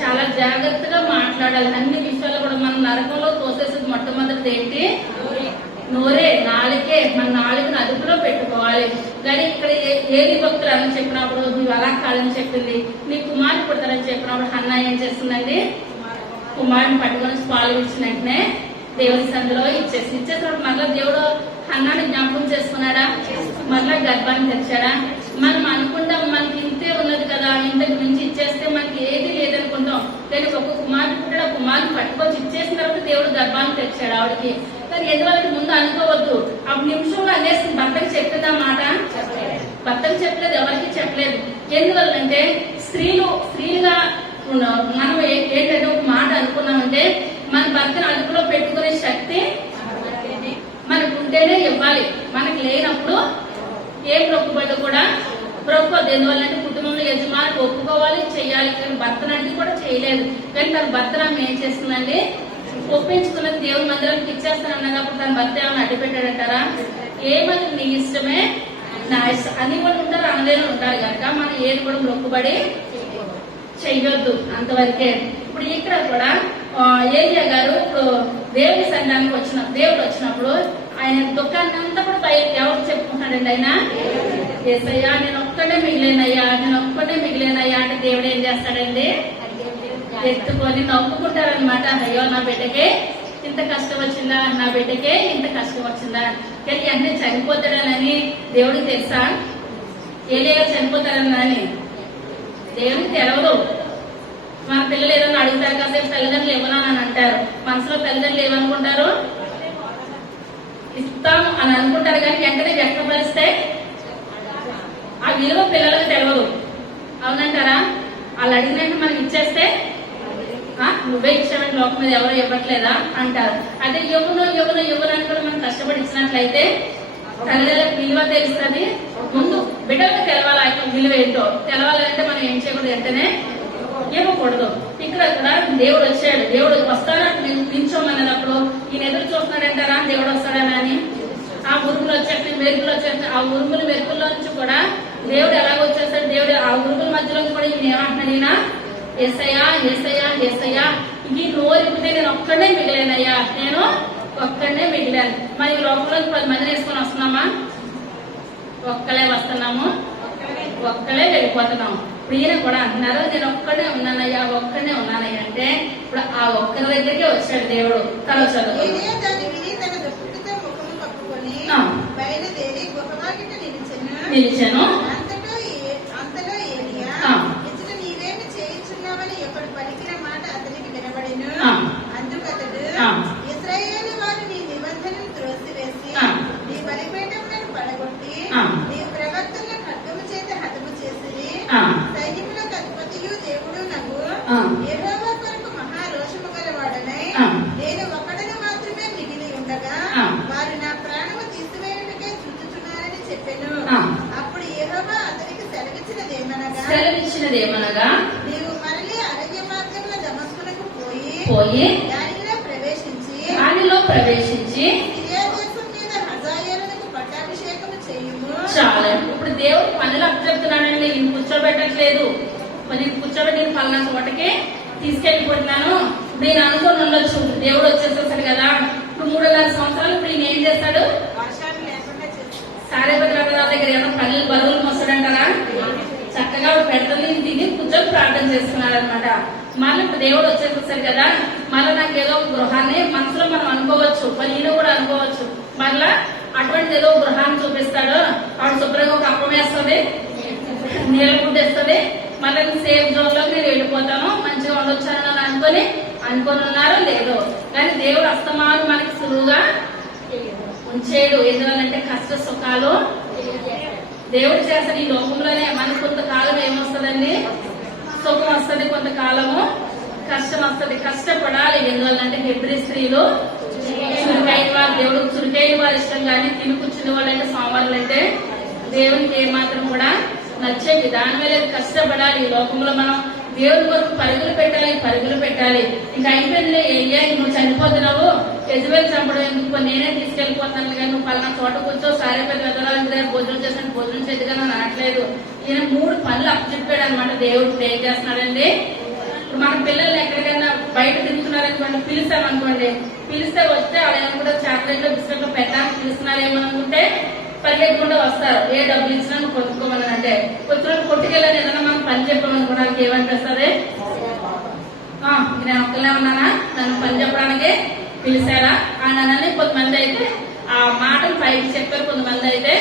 చాలా జాగ్రత్తగా మాట్లాడాలి. అన్ని విషయాలు కూడా మనం నరకంలో తోసేసేది మొట్టమొదటి ఏంటి, నోరే, నాలుకే. మన నాలుగుని అదుపులో పెట్టుకోవాలి. కానీ ఇక్కడ ఏది భక్తులు అని చెప్పినప్పుడు నువ్వు అలా కాదని చెప్పింది, నీ కుమారుడు పుడతారని చెప్పినప్పుడు హన్నా ఏం చేస్తుందండి, కుమారుని పట్టుకొని పాలు ఇచ్చిన వెంటనే దేవుని సందులో ఇచ్చేసినప్పుడు మళ్ళా దేవుడు హన్నాని జ్ఞాపకం చేసుకున్నాడా, మళ్ళా గర్భాన్ని తెచ్చాడా. మనం అనుకుంటాం మనకి ఇంతే ఉన్నది కదా, ఇంతకు మించి ఇచ్చేస్తే మనకి ఏది లేదనుకుంటాం. కానీ ఒక కుమారుడు పుట్టాడు, ఆ కుమారుని పట్టుకొచ్చి ఇచ్చేసిన తర్వాత దేవుడు గర్భాన్ని తెచ్చాడు ఆవిడకి. కానీ ఎందువల్ల ముందు అనుకోవద్దు, ఆ నిమిషంలో అనేసి భర్తకి చెప్పేదా మాట, భర్తకి చెప్పలేదు, ఎవరికి చెప్పలేదు. ఎందువల్లంటే స్త్రీలుగా మనం ఏంటంటే ఒక మాట అనుకున్నామంటే మన భర్తను అదుపులో పెట్టుకునే శక్తి మనకు ఉంటేనే ఇవ్వాలి. మనకి లేనప్పుడు ఏ మొక్కుబడి కూడా బ్రొక్కొద్దు. ఎందువల్లంటే కుటుంబంలో యజమాని ఒప్పుకోవాలి, చెయ్యాలి. కానీ భర్తను అడిగి కూడా చేయలేదు. కానీ తన భర్తను ఆమె ఏం చేస్తుందండి, ఒప్పించుకున్నది దేవుని మందిరానికి ఇచ్చేస్తానన్నప్పుడు తన భర్త ఏమైనా అడ్డు పెట్టాడంటారా, ఏమని నీ ఇష్టమే నా ఇష్టం అని కూడా ఉంటారు, అనలేని ఉంటారు కనుక మనం ఏది కూడా మొక్కుబడి చెయ్యొద్దు, అంతవరకే. ఇప్పుడు ఇక్కడ కూడా ఏలియా గారు ఇప్పుడు దేవుని సంఘానికి దేవుడు వచ్చినప్పుడు ఆయన దుఃఖాన్ని అంతా కూడా బయట ఎవరు చెప్పుకుంటాడండి, ఆయన యేసయ్యా నేను ఒక్కడే మిగిలేనయ్యా, నేను ఒక్కడే మిగిలేనయ్యా అంటే దేవుడు ఏం చేస్తాడండి, ఎత్తుకొని నవ్వుకుంటారనమాట. అయ్యో నా బిడ్డకే ఇంత కష్టం వచ్చిందా, నా బిడ్డకే ఇంత కష్టం వచ్చిందా. కానీ అన్నీ చనిపోతాడనని దేవుడికి తెలుసా, ఏలియా చనిపోతాడని దేవుడికి తెలవదు. మన పిల్లలు ఏదైనా అడుగుతారు, కాసేపు తల్లిదండ్రులు ఇవ్వనా అని అంటారు. మనసులో తల్లిదండ్రులు ఏమనుకుంటారు, ఇస్తాము అని అనుకుంటారు. కానీ వెంటనే వ్యక్తపరిస్తే ఆ విలువ పిల్లలకు తెలవదు, అవునంటారా. వాళ్ళు అడిగినట్టు మనం ఇచ్చేస్తే నువ్వే ఇచ్చామని లోకం మీద ఎవరో ఇవ్వట్లేదా అంటారు. అదే యువను అని కూడా మనం కష్టపడి ఇచ్చినట్లయితే తల్లిదండ్రులకు విలువ తెలుస్తుంది. ముందు బిడ్డలకు తెలవాలి, ఆ విలువ ఏంటో తెలవాలంటే మనం ఏం చేయకూడదు, వెంటనే ఇవ్వకూడదు. ఇక్కడ కూడా దేవుడు వచ్చాడు, దేవుడు వస్తాడా నిల్చోమన్నప్పుడు ఈయన ఎదురు చూస్తున్నాడంటారా దేవుడు వస్తాడని. ఆ ఉరుములు వచ్చేస్తే మెరుపులు వచ్చేస్తే ఆ ఉరుములు మెరుపుల్లో నుంచి కూడా దేవుడు ఎలాగ వచ్చేస్తాడు, దేవుడు ఆ ఉరుముల మధ్యలో కూడా ఈయన ఏమంటున్నాడు, ఈయన యేసయ్యా యేసయ్యా యేసయ్యా ఈ నోరిపితే నేను ఒక్కడే మిగిలేనయ్యా, నేను ఒక్కడే మిగిలాను. మరి ఈ లోపల 10 మందిని వేసుకొని వస్తున్నామా, ఒక్కలే వస్తున్నాము, ఒక్కలే వెళ్ళిపోతున్నాము. ఇప్పుడు ఈయన కూడా అంటున్నారు నేను ఒక్కడే ఉన్నానయ్యా, ఒక్కడే ఉన్నానయ్యా అంటే ఇప్పుడు ఆ ఒక్కరి దగ్గరికి వచ్చాడు దేవుడు. తల చదువు నిలిచాను. అందుకతడు ఇశ్రాయేలు వారు నీ నిబంధనను త్రోసివేసి నీ బలిపీఠములను పడగొట్టి నీ ప్రవక్తలను ఖడ్గము చేత హతము చేసి సైన్యములకు అధిపతియు దేవుడు నగు యెహోవా కొరకు మహారోషము గలవాడనై నేను ఒకడను మాత్రమే మిగిలి ఉండగా వారు నా ప్రాణము తీసివేయడానికే చూచుచున్నారని చెప్పెను. అప్పుడు యెహోవా అతనికి సెలవిచ్చినదేమనగా నీవు మరలి అరణ్య మార్గముల దమస్కునకు పోయి దానిలో ప్రవేశించి మీద హజాయేలునకు పట్టాభిషేకము చేయుము. చాలా. ఇప్పుడు దేవుడు పనులు అప్పచెప్తున్నాడండి, నేను కూర్చోబెట్టట్లేదు. నేను కూర్చోబెట్టి పలానా చోటకి తీసుకెళ్ళిపోతున్నాను. నేను అనుకుని ఉండొచ్చు దేవుడు వచ్చేసేసాడు కదా, ఇప్పుడు 3.5 సంవత్సరాలు ఇప్పుడు నేను ఏం చేస్తాడు, సారేపతి దగ్గర ఏమన్నా పనులు బరువులు మోస్తాడంటారా, చక్కగా పెడుతుంది తిని కూర్చొని ప్రార్థన చేస్తున్నాడు అనమాట. మళ్ళీ ఇప్పుడు దేవుడు వచ్చేసేసారు కదా, మళ్ళీ నాకు ఏదో ఒక గృహాన్ని మనసులో మనం అనుకోవచ్చు, మరి ఈయన కూడా అనుకోవచ్చు. మళ్ళా అటువంటి ఏదో గృహాన్ని చూపిస్తాడు, ఆవిడ శుభ్రంగా ఒక అప్పం వేస్తుంది, నీళ్ళ గుడ్డేస్తుంది, మళ్ళీ సేఫ్ జోన్ లోకి నేను వెళ్ళిపోతాను, మంచిగా ఉండొచ్చానని అనుకొని ఉన్నారో లేదో. కానీ దేవుడు అస్తమాను మనకి సులువుగా ఉంచేడు. ఎందువల్లంటే కష్ట సుఖాలు దేవుడు చేస్తాడు. ఈ లోకంలోనే మనకు కొంతకాలం ఏమొస్తుందండి, సుఖం వస్తుంది, కొంతకాలము కష్టం వస్తుంది. కష్టపడాలి. ఎందువల్లంటే హెబ్రీ స్త్రీలు చురుకైన వారు, దేవుడు చురుకైన వారు ఇష్టం. కానీ తిని కూర్చునే వాళ్ళంటే సోమవారులు అంటే దేవునికి ఏమాత్రం కూడా నచ్చే విధానం లేదు. కష్టపడాలి. ఈ లోకంలో మనం దేవుని కొరకు పరుగులు పెట్టాలి. ఇంకా అయిపోయిందిలే, ఏయ్యా నువ్వు చనిపోతున్నావు, యజబేలు చంపడం ఎందుకు, నేనే తీసుకెళ్లిపోతాను కానీ నువ్వు పలానా చోట కూర్చో, సారే పెద్ద దగ్గర భోజనం చేసాను, భోజనం చేద్దుగా నన్ను అనట్లేదు. ఈయన 3 పనులు అప్పచెప్పాడు అనమాట. దేవుడు ఏం చేస్తున్నాడండి, ఇప్పుడు మన పిల్లలు ఎక్కడికైనా బయట తిరుగుతున్నారనుకోండి, పిలుస్తామనుకోండి, పిలిస్తే వస్తే వాళ్ళు కూడా చాక్లెట్లు బిస్కెట్లు పెట్టడానికి పిలుస్తున్నారేమో అనుకుంటే పరిగెత్తుకుంటూ వస్తారు. ఏ డబ్బులు ఇచ్చినా నువ్వు కొనుక్కోమని అంటే, కొంచెం కొట్టుకెళ్ళని ఏదైనా మనం పని చెప్పామనుకోవడానికి ఏమనిపిస్తుంది, నేను ఒక్కలే ఉన్నానా, నన్ను పని చెప్పడానికి పిలిచారా అని కొంతమంది అయితే ఆ మాటలు పైకి చెప్పారు, కొంతమంది అయితే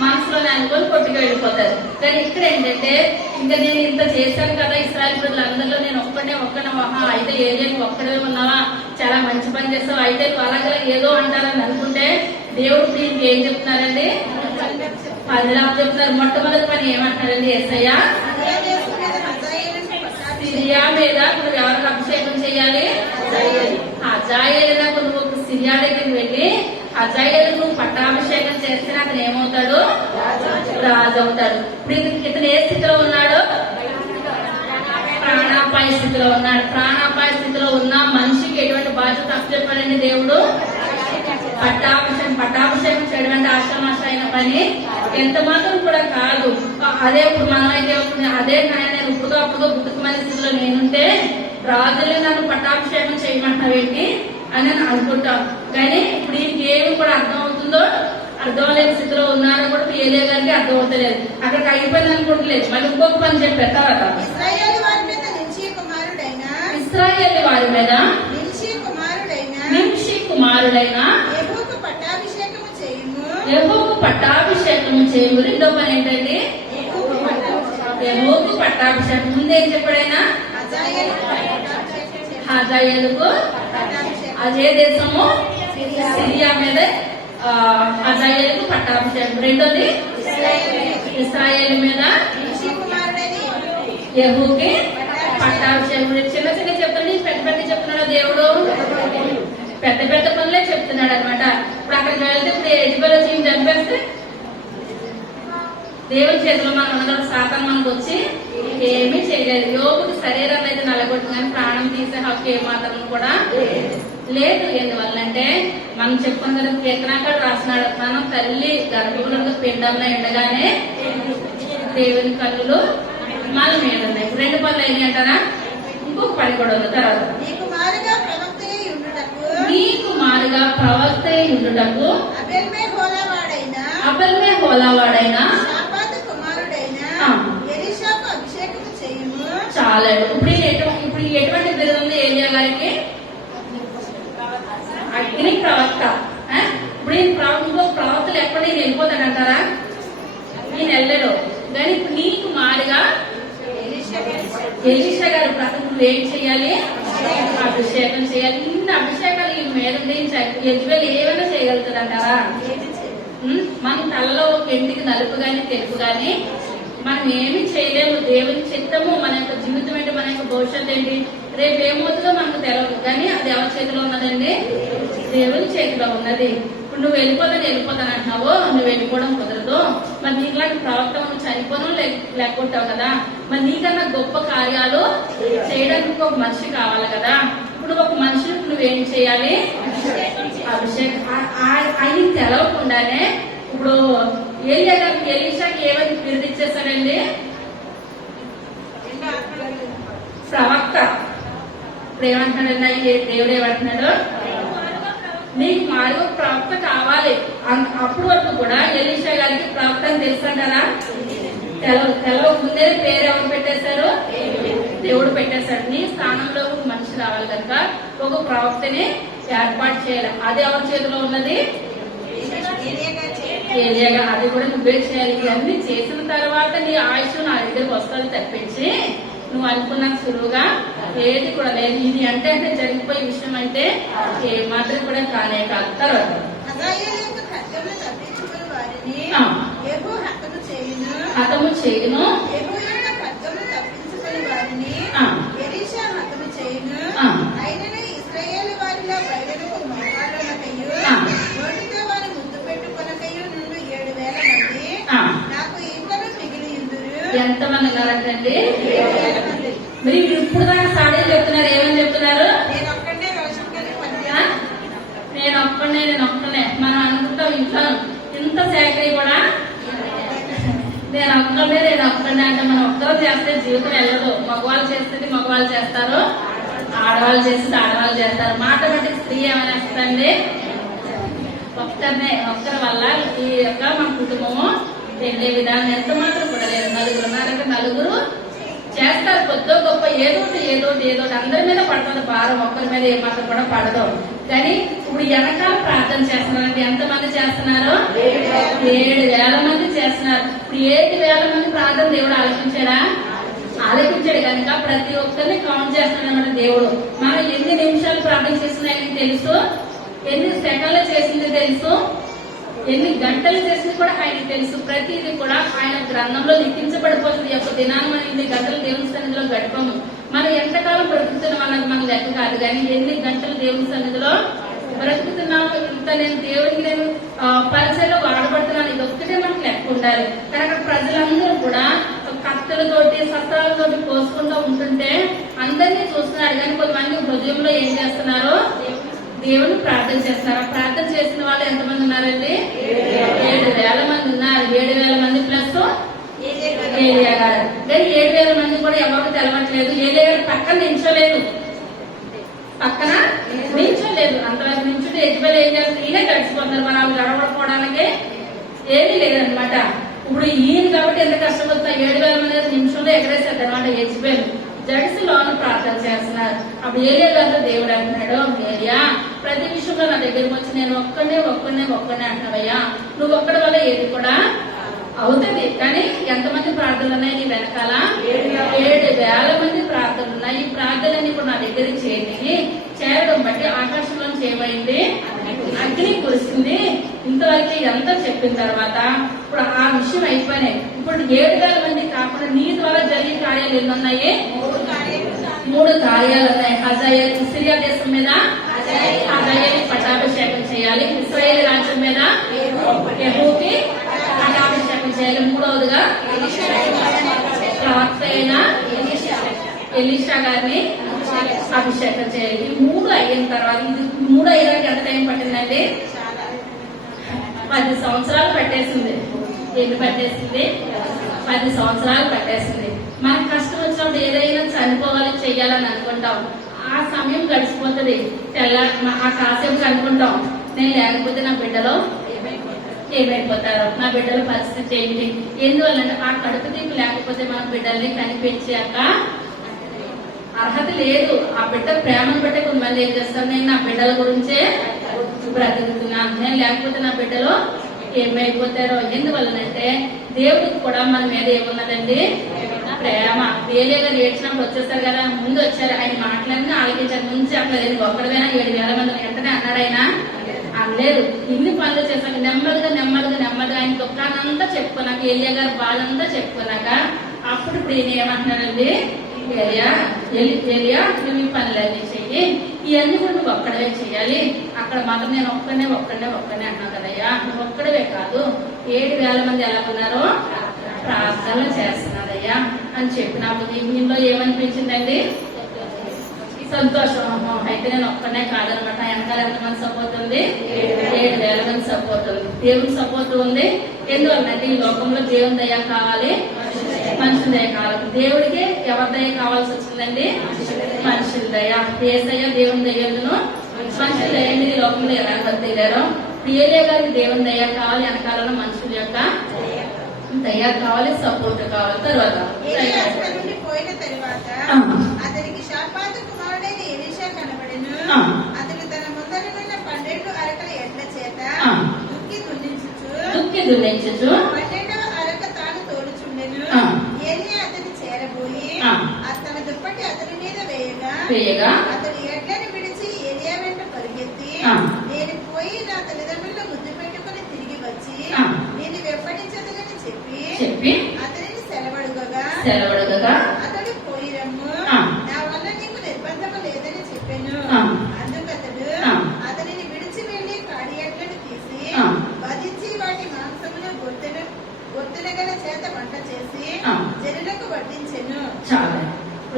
మనసులోనే అనుకొని కొట్టుకు వెళ్ళిపోతారు. కానీ ఇక్కడ ఏంటంటే, ఇంకా నేను ఇంత చేశాను కదా ఇశ్రాయేలు ప్రజలందరిలో నేను ఒక్కడే అయితే ఏలియాకు ఒక్కడే ఉన్నావా, చాలా మంచి పని చేస్తావు, అయితే నువ్వు అలాగే ఏదో అంటారని అనుకుంటే దేవుడు దీనికి ఏం చెప్తున్నారండి, 10 చెప్తున్నారు. మొట్టమొదటి పని ఏమంటారండి యేసయ్య, సిరియా మీద నువ్వు ఎవరికి అభిషేకం చేయాలి, హజాయేలునకు నువ్వు సిరియా దగ్గరికి వెళ్ళి హజాయేలు నువ్వు పట్టాభిషేకం చేస్తే అతను ఏమవుతాడు, రాజు అవుతాడు. ఇప్పుడు ఇతను ఏ స్థితిలో ఉన్నాడు, ప్రాణాపాయ స్థితిలో ఉన్నాడు. ప్రాణాపాయ స్థితిలో ఉన్న మనిషికి ఎటువంటి బాధ్యత అప్పచెప్పాడండి దేవుడు, పట్టాభిషేకం చేయడం అంటే ఆశామాష అయిన పని ఎంత మాత్రం కూడా కాదు. అదే ఇప్పుడు మనం అయితే అదే నేను ఇప్పుడు గుర్తుకుమనే స్థితిలో నేనుంటే రాజులే నన్ను పట్టాభిషేకం చేయమంటావేంటి అని అనుకుంటాం. కానీ ఇప్పుడు ఈ ఏమి కూడా అర్థం అవుతుందో అర్థం లేని స్థితిలో ఉన్నారో కూడా ఏలియా గారికి అర్థం అవుతలేదు. అక్కడికి అయిపోయింది అనుకుంటలేదు. మళ్ళీ ఇంకొక పని చెప్పారు తర్వాత, ఇశ్రాయేలు వారి మీద నింషి కుమారుడైన యెహోకు పట్టాభిషేకము చేయము. రెండో పని ఏంటండి, యెహోకు పట్టాభిషేకం. ముందేం చెప్పాడైనా, హజాయేలుకు, అదే దేశము సిరియా మీద హజాయేలుకు పట్టాభిషేకం. రెండోది ఇశ్రాయేలు మీద యెహూకి పట్టాభిషేకం. చిన్న చిన్న చెప్తాడు, పెద్ద చెప్తున్నాడు దేవుడు, పెద్ద పనులే చెప్తున్నాడు అనమాట. ఇప్పుడు అక్కడికి వెళ్తే ఇప్పుడు యెజబెలు వచ్చి చంపేస్తే దేవుని చేతిలో మనం ఉన్నదో సాతాను మనకు వచ్చి ఏమీ చేయలేదు. యోగుకి శరీరాన్ని అయితే నలగొట్టు కానీ ప్రాణం తీసే హక్కు ఏమాత్రం కూడా లేదు. ఎందువల్లంటే మనం చెప్పుకున్న కదా, కీర్తనాకాడు రాసినాడు, మనం తల్లి గర్భంలో పిండంలో ఎండగానే దేవుని కన్నులు మన మీద ఉన్నాయి. 2 పనులు అయినాయి అంటారా, ఇంకొక పని కూడా ఉంది. తర్వాత నీకు మారుగా ప్రవక్త ఉండుటకు అబెల్మే హోలావాడైన చాలా. ఇప్పుడు ఎటువంటి బిరుదు ఉంది ఏలియా గారికి, అగ్ని ప్రవక్త. ఇప్పుడు ఇంకో ప్రవక్తలు ఎక్కడ నేను వెళ్ళిపోతాడంటారా, నేను వెళ్ళడు. కానీ ఇప్పుడు నీకు మారుగా ఎలీషా గారు ప్రతి ఏం చేయాలి, అభిషేకం చేయాలి. ఇన్ని అభిషేకాలు ఈ మీద యెజబెలు ఏమైనా చేయగలుగుతుంది అంటారా, మన తలలో ఒక ఇంటికి నలుపు గాని తెలుపు గాని మనం ఏమి చేయలేము. దేవుని చిత్తము, మన యొక్క జీవితం ఏంటి, మన యొక్క భవిష్యత్తు ఏంటి, రేపు ఏమవుతుందో మనకు తెలియదు. కానీ అది ఎవరి చేతిలో ఉన్నదండి, దేవుని చేతిలో ఉన్నది. ఇప్పుడు నువ్వు వెళ్ళిపోతాను అంటున్నావు, నువ్వు వెళ్ళిపోవడం కుదరదు. మరి నీకులాంటి ప్రవక్త నువ్వు చనిపోను లేకుంటావు కదా, మరి నీకన్నా గొప్ప కార్యాలు చేయడానికి ఒక మనిషి కావాలి కదా. ఇప్పుడు ఒక మనిషిని నువ్వేం చేయాలి, అభిషేకం. ఆయన తెలవకుండానే ఇప్పుడు ఎలీషాకి ఏమని బిరుదిచ్చేస్తాడండి, ప్రవక్త. ఇప్పుడు ఏమంటున్నాడండి దేవుడు, ఏమంటున్నాడు, నీకు మారు ప్రవక్త కావాలి. అప్పుడు వరకు కూడా ఎలీషా గారికి ప్రవక్త అని తెలుసంటారా, తెలవ ముందే పేరు ఎవరు పెట్టేశారు, దేవుడు పెట్టేశాడు. నీ స్థానంలో ఒక మనిషి రావాలి కనుక ఒక ప్రవక్తని ఏర్పాటు చేయాలి. అది ఎవరి చేతిలో ఉన్నది, ఏలియాగా. అది కూడా నువ్వే చేయాలి. ఇవన్నీ చేసిన తర్వాత నీ ఆయుష్ నా దగ్గరకు వస్తుంది తప్పించి నువ్వు అనుకున్నాక సులువుగా ఏది కూడా లేదు. ఇది అంటే జరిగిపోయే విషయం అయితే ఏ మాత్రం కూడా కానే కాదు. తర్వాత హతము చేయును, ఎంతమంది ఉన్నారంటండి, మరి ఇప్పుడు దాకా సాడీలు చెప్తున్నారు, ఏమని చెప్తున్నారు? నేను ఒక్కడే రోషంకని ఆ? నేను ఒక్కనే మనం అనుకుంటాం ఇంట్లో ఇంత సేకరి కూడా నేను ఒక్కడే అంటే మనం ఒక్కరూ చేస్తే జీవితం వెళ్ళదు. మగవాళ్ళు చేస్తే మగవాళ్ళు చేస్తారు, ఆడవాళ్ళు చేస్తే ఆడవాళ్ళు చేస్తారు. మాట బట్టి స్త్రీ ఏమైనా వస్తుందండి? ఒక్కరి వల్ల ఈ యొక్క మన కుటుంబము వెళ్ళే విధానం ఎంత మాత్రం కూడా లేదు. నలుగురు ఉన్నారంటే నలుగురు చేస్తారు, కొద్దో గొప్ప ఏదోటి అందరి మీద పడుతుంది భారం, ఒక్కరి మీద ఏ మాత్రం కూడా పడదు. కానీ ఇప్పుడు వెనకాల ప్రార్థన చేస్తున్నారంటే ఎంతమంది చేస్తున్నారు? 7,000 మంది చేస్తున్నారు. ఇప్పుడు 7,000 మంది ప్రార్థన దేవుడు ఆలకించాడు కనుక ప్రతి ఒక్కరిని కౌంట్ చేస్తున్నాడు అన్నమాట దేవుడు. మనం ఎన్ని నిమిషాలు ప్రార్థన చేస్తున్నాయని తెలుసు, ఎన్ని సెకండ్లు చేసింది తెలుసు, ఎన్ని గంటలు చేసింది కూడా ఆయనకు తెలుసు. ప్రతిదీ కూడా ఆయన గ్రంథంలో లిఖించబడిపోతుంది. యొక్క దినాన్ని మనం ఇన్ని గంటలు దేవుని సన్నిధిలో గడపము. మనం ఎంతకాలం బ్రతుకుతున్నాం అన్నది మన లెక్క కాదు, కానీ ఎన్ని గంటలు దేవుని సన్నిధిలో బ్రతుకుతున్నాము. ఇంత నేను దేవుడికి పరిచయలో వాడబడుతున్నాను, ఇది ఒక్కటే మనకు లెక్క ఉండాలి. కానీ అక్కడ ప్రజలందరూ కూడా కత్తులతోటి సత్రాలతోటి కోసుకుంటూ ఉంటుంటే అందరినీ చూస్తున్నారు, కానీ కొంతమంది హృదయంలో ఏం చేస్తున్నారు? దేవుని ప్రార్థన చేస్తున్నారు. ప్రార్థన చేసిన వాళ్ళు ఎంతమంది ఉన్నారండి? 7,000 మంది ఉన్నారు. 7,000 మంది ప్లస్ ఏలియా గారు. కానీ 7,000 మంది కూడా ఎవరికి తెలవట్లేదు. ఏలియా గారు పక్కన నించోలేదు, అంతవరకు నించుంటే యజ్బేల్ ఏం చేస్తారు? ఈయనే తడిచిపోతారు. మన వాళ్ళు గడవకపోవడానికి ఏమీ లేదనమాట. ఇప్పుడు ఈయన కాబట్టి ఎంత కష్టపడుతున్నా 7,000 మంది నిమిషంలో ఎగరేసారు అనమాట. యజ్బేల్ జడిసిలోని ప్రార్థన చేస్తున్నారు. అప్పుడు ఏలియా గారితో దేవుడు అంటున్నాడు, ఏలియా ప్రతి విషయంలో నా దగ్గరికి వచ్చి నేను ఒక్కనే అంటున్నావయ్యా, నువ్వు ఒక్కడి వల్ల ఏది కూడా అవుతుంది. కానీ ఎంతమంది ప్రార్థనలు ఉన్నాయి నీ వెనకాల? 7,000 మంది ప్రార్థనలు ఉన్నాయి. ఈ ప్రార్థనని ఇప్పుడు నా దగ్గరికి చేరడం బట్టి ఆకాశంలో చేయబడింది, అగ్ని కురిసింది. ఇంతవరకు ఇదంతా చెప్పిన తర్వాత ఇప్పుడు ఆ విషయం అయిపోయినాయి. ఇప్పుడు 7,000 మంది కాకుండా నీ ద్వారా జరిగే కార్యాలు ఎన్ని ఉన్నాయి? 3 కార్యాలు ఉన్నాయి. హజాయేలు సిరియా దేశం మీద హజాయేలు పట్టాభిషేకం చేయాలి. ఇశ్రాయేలు రాజ్యం మీద యెహూకి పట్టాభిషేకం చేయాలి. 3వదిగా ప్రవక్త అయిన ఎలీషా గారిని అభిషేకం చేయాలి. ఈ 3 అయిన తర్వాత, ఇది 3 అయ్యాక ఎంత టైం పట్టిందండి? 10 సంవత్సరాలు పట్టేసింది. ఎన్ని పట్టేసింది? 10 సంవత్సరాలు పట్టేసింది. మనకు కష్టం వచ్చినప్పుడు ఏదైనా చనిపోవాలి చెయ్యాలని అనుకుంటాం, ఆ సమయం గడిచిపోతుంది. ఆ కాసేపు అనుకుంటాం నేను లేకపోతే నా బిడ్డలో ఏమైపోతారో, నా బిడ్డల పరిస్థితి ఏంటి? ఎందువల్లంటే ఆ కడుపు తీపి లేకపోతే మన బిడ్డల్ని కనిపించాక అర్హత లేదు. ఆ బిడ్డ ప్రేమను బట్టే కొంతమంది ఏం చేస్తారు, నేను నా బిడ్డల గురించే బ్రతుకుతున్నాను, నేను లేకపోతే నా బిడ్డలో ఏమైపోతారో. ఎందువల్లనంటే దేవుడికి కూడా మన మీద ఏమున్నదండి? ప్రేమ. ఏలియా గారు ఏడ్చినప్పుడు వచ్చేస్తారు కదా, ముందు వచ్చారు, ఆయన మాట్లాడినా ఆలోచించారు. ముందు చెప్పలేదు ఒక్కడైనా 7,000 మంది వెంటనే అన్నాడు ఆయన? అనలేదు. ఇన్ని పనులు చేశాక నెమ్మదిగా ఆయన దుఃఖాన్నంతా చెప్పుకున్నాక, ఏలియా గారు బాధ అంతా చెప్పుకున్నాక అప్పుడు ఇప్పుడు ఈయన ఏమంటున్నాడండి? ఏలియా నువ్వు ఈ పనులన్నీ చెయ్యి, ఇవన్నీ కూడా నువ్వు ఒక్కడవే చెయ్యాలి. అక్కడ మాత్రం నేను ఒక్కనే అన్నావు కదయ్యా, నువ్వు ఒక్కడవే కాదు 7,000 మంది ఎలా ఉన్నారో ప్రార్థన చేస్తున్నారయ్యా అని చెప్పినప్పుడు ఇంట్లో ఏమనిపించిందండి? సంతోషం. అయితే నేను ఒక్కనే కాదనమాట. వెనకాల ఎంతమంది సపోర్ట్ ఉంది? 7,000 మంది సపోర్ట్ ఉంది. దేవుని సపోర్ట్ ఉంది. ఎందువల్లంటే ఈ లోకంలో దేవుని దయ కావాలి, మనుషుల దయ కావాలి. దేవుడికి ఎవరి దయ కావాల్సి వచ్చిందండి? మనుషుల దయ. ఏసయ్య దేవుని దయ్యను మనుషుల దయ ఈ లోకంలో ఎలా బతికారో, ఏలియా గారికి దేవుని దయ కావాలి, వెనకాలలో మనుషుల యొక్క దయ కావాలి, సపోర్ట్ కావాలి. తర్వాత పోయిన తర్వాత అతనికి షాఫాతు కుమారుడైన ఎలీషా కనబడెను. అతను తన ముందరనున్న 12 అరకల ఎడ్ల చేత దుక్కి దున్నించుచు 12వ అరక తాను తోలుచుండెను. ఏలియా అతని చేరబోయి తన దుప్పటి అతని మీద వేయగా అతడు ఎడ్లను విడిచి ఏలియా వెంట పరిగెత్తి, నేను పోయి నా తల్లిదండ్రులను ముద్దు పెట్టుకుని తిరిగి వచ్చి నేను వెంబడించదని చెప్పి అతనిని సెలవడుగగా అతడు పోయి రమ్ము, నా వల్ల నీకు నిర్బంధము లేదని చెప్పాను. అందుకతడు అతనిని విడిచి వెళ్లి కాడి ఎడ్లను తీసి వధించి వాటి మాంసమును గొత్తెన గల చేత వంట చేసి జనులకు వడ్డించెను. చాలా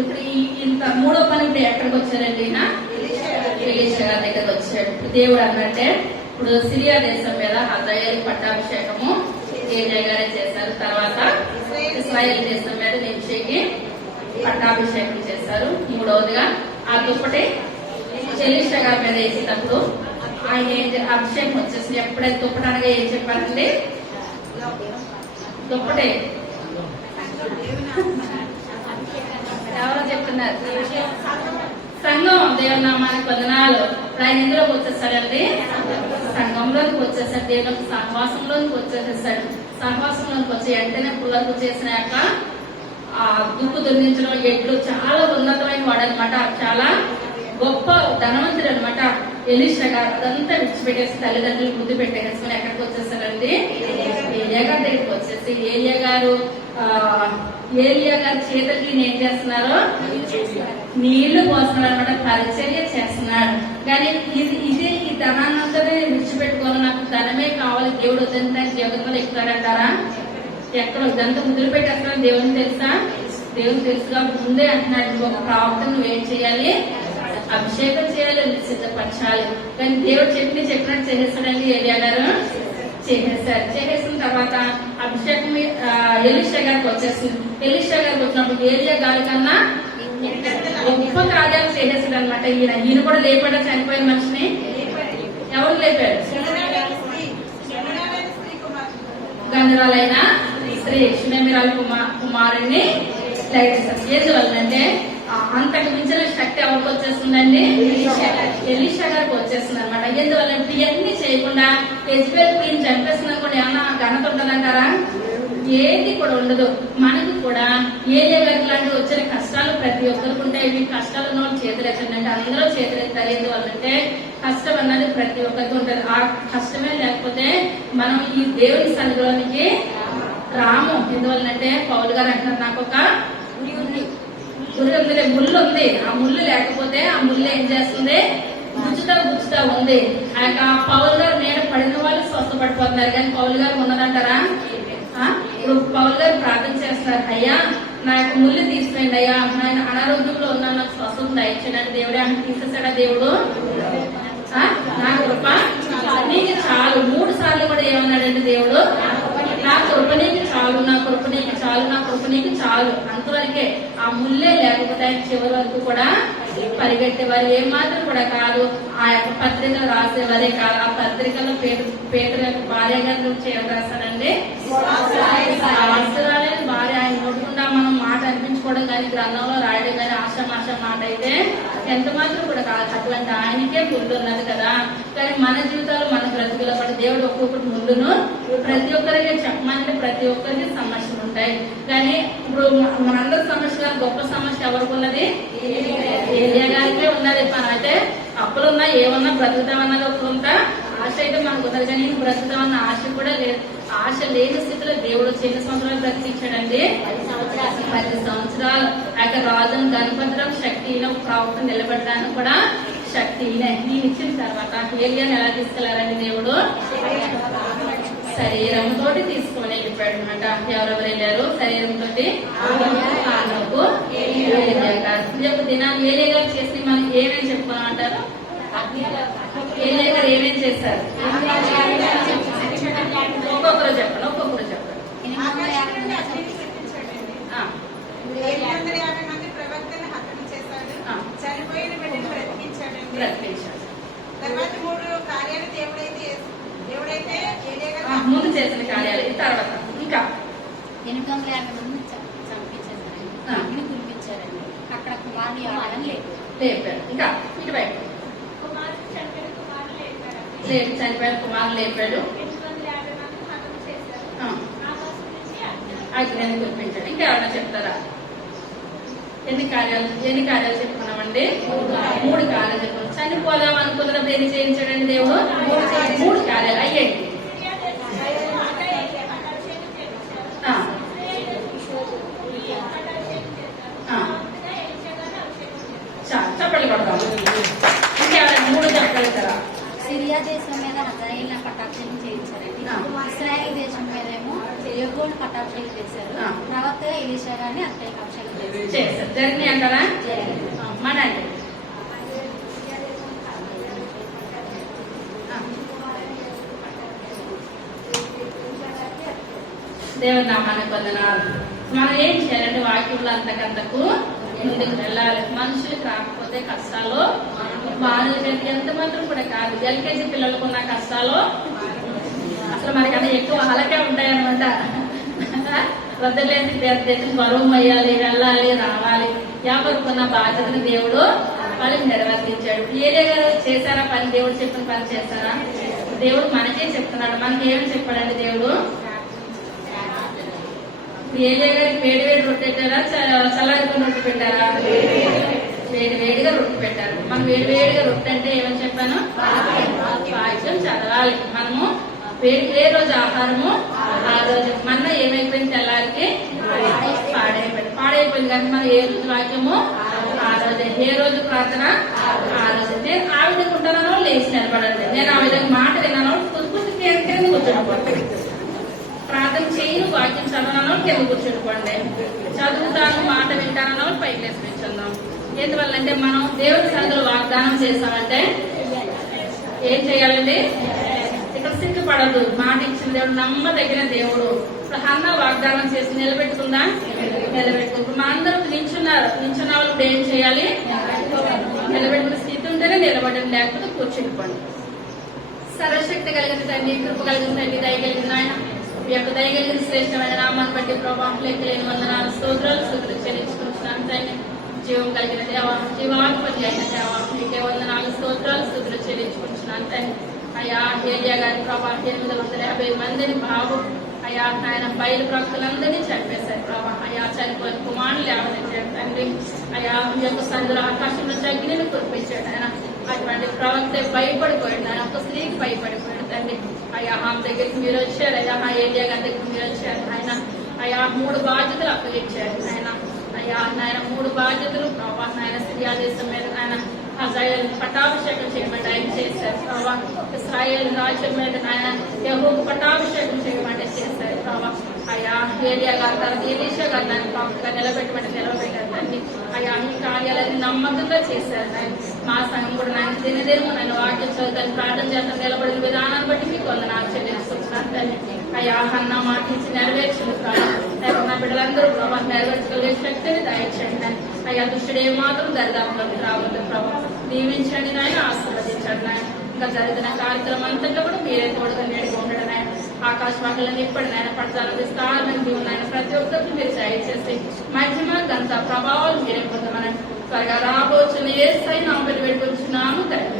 ఇక్కడ ఇప్పుడు ఇంత మూడో పని ఇప్పుడు ఎక్కడికి వచ్చారండి? ఎలీషా గారి దగ్గరకు వచ్చాడు. దేవుడు అన్నట్టే ఇప్పుడు సిరియా దేశం మీద హజాయేలు పట్టాభిషేకము ఏలియా గారే చేశారు. తర్వాత ఇశ్రాయేల్ దేశం మీద నిలిచేకి పట్టాభిషేకం చేశారు. మూడవదిగా ఆ దుప్పటి ఎలీషా గారి మీద వేసేటప్పుడు ఆయన అభిషేకం వచ్చేసింది. ఎప్పుడైతే దుప్పటి అనగా ఏం చెప్పారండి? దుప్పటి ఎవరో చెప్తున్నారు? సంఘం. దేవుని నామానికి వందనాలు. ఇప్పుడు ఆయన ఇందులోకి వచ్చేసాడండి, సంఘంలోకి వచ్చేసాడు, దేవుని సహవాసంలోకి వచ్చేసేసాడు. సహవాసంలోకి వచ్చి వెంటనే పుల్లలకు చేసిన యొక్క ఆ దుక్కు దున్నించడం, ఎడ్లు చాలా ఉన్నతమైన వాడు అనమాట. చాలా గొప్ప ధనవంతుడు అనమాట ఎలీషా గారు. అదంతా విడిచిపెట్టేసి తల్లిదండ్రులు ముందు పెట్టేసుకుని ఎక్కడికి వచ్చేసారండి? ఏలియా గారి దగ్గరికి వచ్చేసి ఏలియా గారు చేతులకి ఏం చేస్తున్నారు? నీళ్లు పోస్తున్నాడు అనమాట, పరిచర్య చేస్తున్నాడు. కానీ ఇదే ఈ ధనాన్నంతనే విడిచిపెట్టుకోవాలి, నాకు ధనమే కావాలి, దేవుడు వద్దంటే జీవితంలో ఎక్కుతాడంటారా? ఎక్కడ వద్దంతా ముద్దులు పెట్టేస్తాను. దేవుని తెలుసా? దేవుని తెలుసుగా ముందే అంటున్నాడు, ఇంకొక ప్రవక్తను నువ్వేం చేయాలి? అభిషేకం చేయాలి, సిద్ధపరచాలి. కానీ దేవుడు చెప్పినట్టు చేసేస్తాడండి. ఏలియా గారు చేసేసారు. చేసేసిన తర్వాత అభిషేకం ఎలీషా గారికి వచ్చేసింది. ఎలీషా గారికి వచ్చినప్పుడు ఏలియా గారి కన్నా గొప్ప కార్యాలు చేసేసాడు అనమాట. ఈయన కూడా లేపాడా చనిపోయిన మనిషిని? ఎవరు లేపారు? గంధరాలైన స్త్రీ షునేమిరాల కుమారుడిని లేపేశారు. ఎందువల్లంటే అంతకు మించిన శక్తి ఎవరికి వచ్చేస్తుందండి? ఎలీషా గారికి వచ్చేస్తుంది అనమాట. ఎందువల్లంటే ఇవన్నీ చేయకుండా యెజబెల్ క్వీన్ చంపేస్తుంది కూడా ఏమన్నా ఘనత ఉంటుందంటారా? ఏది కూడా ఉండదు. మనకి కూడా ఏలియా గారికి లాంటి వచ్చిన కష్టాలు ప్రతి ఒక్కరికి ఉంటాయి. ఇవి కష్టాలు ఉన్న వాళ్ళు చేతులు ఎత్తండి, అందరూ చేతులు ఎత్తారు. ఎందువల్లంటే కష్టం అన్నది ప్రతి ఒక్కరికి ఉంటుంది. ఆ కష్టమే లేకపోతే మనం ఈ దేవుని సన్నిధిలోనికి రాము. ఎందువల్లంటే పౌలు గారు అంటారు, నాకు ఒక ముళ్ళు ఉంది, ఆ ముళ్ళు లేకపోతే ఆ ముళ్ళు ఏం చేస్తుంది? గుచ్చుతా ఉంది. ఆ యొక్క పౌలు గారు నేను పడిన వాళ్ళు స్వస్థపడిపోతున్నారు, కానీ పౌలు గారు ఉన్నదంటారా? ఇప్పుడు పౌలు గారు ప్రార్థన చేస్తున్నారు, అయ్యా నా యొక్క ముళ్ళు తీసిపోయింది, అయ్యా ఆయన అనారోగ్యంలో ఉన్నా నాకు స్వస్థత దయచేయడానికి దేవుడే అని తీసేసాడా దేవుడు? నా కృప నీకు చాలు. 3 సార్లు కూడా ఏమన్నాడంటే దేవుడు, నా కృప నీకు చాలు, నా కృప నీకు చాలు, నా కృప నీకు చాలు. అంతవరకే. ఆ ముల్లే లేకపోతే ఆయన చివరి వరకు కూడా పరిగెట్టేవారు ఏమాత్రం కూడా కాదు. ఆ యొక్క పత్రికలు రాసేవారే కాదు. ఆ పత్రికలో పేదల యొక్క భార్య గారు చేయడం రాస్తాడండి. అవసరాలేని భార్య ఆయన నోటుకుండా మనం మాట అనిపించుకోవడం కానీ గ్రంథంలో రాయడం కానీ ఆశామాష మాట అయితే ఎంత మాత్రం కూడా కాదు. అటువంటి ఆయనకే ముళ్ళు ఉన్నది కదా. కానీ మన జీవితాలు మన బ్రతుకుల పడి దేవుడు ఒక్కొక్కటి ముళ్ళును ప్రతి ఒక్కరికి చెప్పమంటే ప్రతి ఒక్కరికి సమస్యలు ఉంటాయి. కానీ ఇప్పుడు మనందరి సమస్య గొప్ప సమస్య ఎవరికి ఉన్నది? ఏలియా గారికే ఉన్నది. మనం అయితే అప్పులున్నా ఏమన్నా బ్రతుకుతామన్నది ఒక కొంత ఆశ అయితే మనకు ఉన్నది, కానీ బ్రతుకుతామన్న ఆశ కూడా లేదు. ఆశ లేని స్థితిలో దేవుడు ఎన్ని సంవత్సరాలు బ్రతికించాడండి? 10 సంవత్సరాలు. అయితే రాజును గణపతిరం శక్తి ప్రవక్త నిలబెట్టడానికి కూడా శక్తి నేను ఇచ్చిన తర్వాత ఏలియాని ఎలా తీసుకెళ్లారండి? దేవుడు శరీరంతో తీసుకొని వెళ్ళిపోయాడు అనమాట. ఎవరెవరు వెళ్ళారు శరీరంతో? ఆనోకు, ఏలియా గారు. రేపు దినాన్ని ఏలియా గారు చేసి మనం ఏమేమి చెప్పుకోమంటారు? ఏలియా గారు ఏమేమి చేశారు? ఒక్కొక్కరు చెప్పండి, ఒక్కొక్కరు చెప్పండి. బ్రతికించాడు. ముందు చేసిన కార్యాలు తర్వాత ఇంకా 850 మంది చంపించారండి, కురిపించారండి. అక్కడ కుమారుని ఆహారం లేపారు. ఇంకా ఇటువైపు చనిపోయిన కుమారులు లేపాడు, అగ్ని కురిపించాడు. ఇంకా ఎవరైనా చెప్తారా? ఎన్ని కార్యాలు చెప్పుకున్నామండి? 3 కార్యాలు చెప్పుకున్నాం. చనిపోదాం అనుకున్నప్పుడు ఏం చేయించాడండి దేవుడు? 3 కార్యాలు అయ్యండి. చెప్పండి పడతాం. ఇంకెవరైనా 3 చెప్పగలుగుతారా? సిరియా దేశం మీద హజాయేలు పట్టాభిషేకం చేయించారండి. ఇశ్రాయేల్ దేశం మీద ఏమో యెహోవాను పట్టాభిషేకం చేశారు. ప్రవక్త ఎలీషా గారిని అభిషేకం చేశారు. చేశారు. జరిగినాయి అంటారా? మనండి దేవుని నామానికి వందనాలు. మనం ఏం చేయాలంటే వాక్యంలో అంతకంతకు ముందుకు వెళ్ళాలి. మనుషులకు రాకపోతే కష్టాలు బాధ్యత ఎంత మాత్రం కూడా కాదు. ఎల్కేజీ పిల్లలకు ఉన్న కష్టాలు అసలు మనకన్నా ఎక్కువ అలాగే ఉంటాయన్నమాట. వద్దలేని పెద్ద బరువు అయ్యాలి, వెళ్ళాలి, రావాలి. ఎవరికున్న బాధ్యతను దేవుడు వాళ్ళకి నిర్వర్తించాడు. ఏరియా గారు చేశారా పని? దేవుడు చెప్పిన పని చేశారా? దేవుడు మనకే చెప్తున్నాడు. మనకి ఏమని చెప్పాడండి దేవుడు? ఏరియా గారికి వేడి వేడి రొట్టె పెట్టారా, చల్లారిపోయిన రొట్టె పెట్టారా? వేడి వేడిగా రొట్టె పెట్టారు. మనం వేడి వేడిగా రొట్టె అంటే ఏమని చెప్పాను? వాక్యం చదవాలి. మనము ఏ రోజు ఆహారము ఆ రోజు. మన ఏమైపోయింది? తెల్లారికి పాడైపోయింది కానీ మనం ఏ రోజు వాక్యము ఆ రోజే. ఏ రోజు ప్రార్థన ఆ రోజు. నేను ఆ విధంగా ఉంటానో లేచి నిలబడండి. నేను ఆ విధంగా మాట విన్నానో కింద కూర్చోండి. ప్రార్థన చేయను, వాక్యం చదవనో కింద కూర్చోండి. చదువుతాను, మాట వింటానో పైకి లేచి కూర్చుందాం. ఎందువల్లంటే మనం దేవుడి సన్నిధిలో వాగ్దానం చేస్తామంటే ఏం చేయాలండి? ఇక్కడ సిగ్గుపడదు. మాట ఇచ్చిన దేవుడు, నమ్మదగిన దేవుడు. ఇప్పుడు హన్నా వాగ్దానం చేసి నిలబెట్టుకుందా? నిలబెట్టుకుంటూ మనందరూ నించున్న వాళ్ళు ఏం చేయాలి? నిలబెట్టుకునే స్థితి ఉంటేనే నిలబడండి, లేకపోతే కూర్చుండిపోండి. సర్వశక్తి కలిగిన తండ్రి, కృప కలిగిన తండ్రి, దయగలిగిన ఆయన, మీ యొక్క దయగలిగిన శ్రేష్టమైన నామాన్ని బట్టి ప్రభావం లెక్కలేని వందనాలు స్తోత్రాలు స్తుతులు చెల్లించుకుంటున్నాను తండ్రి. జీవం కలిగిన దేవ, జీవాధిపతి అయిన దేవ, మీకే వందనాలు స్తోత్రాలు స్తుతులు చెల్లించుకుంటున్నాను తండ్రి. అయ్యా ఏరియా గారి ప్రభా 850 మందిని బాబు అయ్యా ఆయన బయలు ప్రవక్తలందరినీ చంపేశారు ప్రభా. అయ్యా చనిపోయిన కుమారులు లేవనెత్తాడు తండ్రి. అయ్యా మీ యొక్క సందులో ఆకాశంలో అగ్నిని కురిపించాడు ఆయన. అటువంటి ప్రవక్త భయపడిపోయాడు ఆయన. ఒక స్త్రీకి భయపడిపోయాడు తండ్రి. అయ్యా ఆమె దగ్గరికి మీరు వచ్చారు. అయ్యా ఆ ఏరియా గారి దగ్గరికి మీరు వచ్చారు ఆయన. అయ్యా 3 బాధ్యతలు అప్పగించారు ఆయన. అయ్యా నాయన 3 బాధ్యతలు ప్రభా నాయన సిరియా దేశం మీద ఆయన హజాయేల్ పట్టాభిషేకం చేయమంటే ఆయన చేశారు ప్రభా. ఇశ్రాయేల్ రాజ్యం మీద ఆయన యెహోవాకు పట్టాభిషేకం చేయమంటే చేశారు ప్రభా. అయ్యా ఏలియా గారు తర్వాత ఎలీషా గారు దాన్ని ప్రాముఖ్యంగా నిలబెట్టమంటే నిలబెట్టారు తండ్రి. అయ్యా ఈ కార్యాలన్నీ నమ్మకంగా చేశారు ఆయన. మా సంఘం కూడా నాయన దినదినము నన్ను వాక్యం చదువుతాను ప్రార్థన చేస్తాను నిలబడిన విధానాన్ని బట్టి మీకు వందనాలు చెల్లిస్తున్నాను తండ్రి. అయ్యా అన్న మాటించి నెరవేర్చిన ప్రభా. నా బిడ్డలందరూ ప్రభా నెరవేర్చగలిగే శక్తిని దయచేయండి. అయ్యా దుష్టుడు ఏమాత్రం దరిదాపులోకి రావద్దు ప్రభా. దీవించండి నాయన, ఆశీర్వదించండి నాయన. ఇంకా జరుగుతున్న కార్యక్రమం అంతట్లో కూడా మీరే తోడుగా నేడుగా ఉండడం నాయన. ఆకాశవాకులను ఇప్పటి నాయన పడతాను విస్తారమైన దీవులు నాయన ప్రతి ఒక్కరికి మీరు దయచేసి మహిమ గంత ప్రభావాలు మీరే పొందమని త్వరగా రాబోచున్న యేసయ్య నామములో వేడుకొంచున్నాము తండ్రి.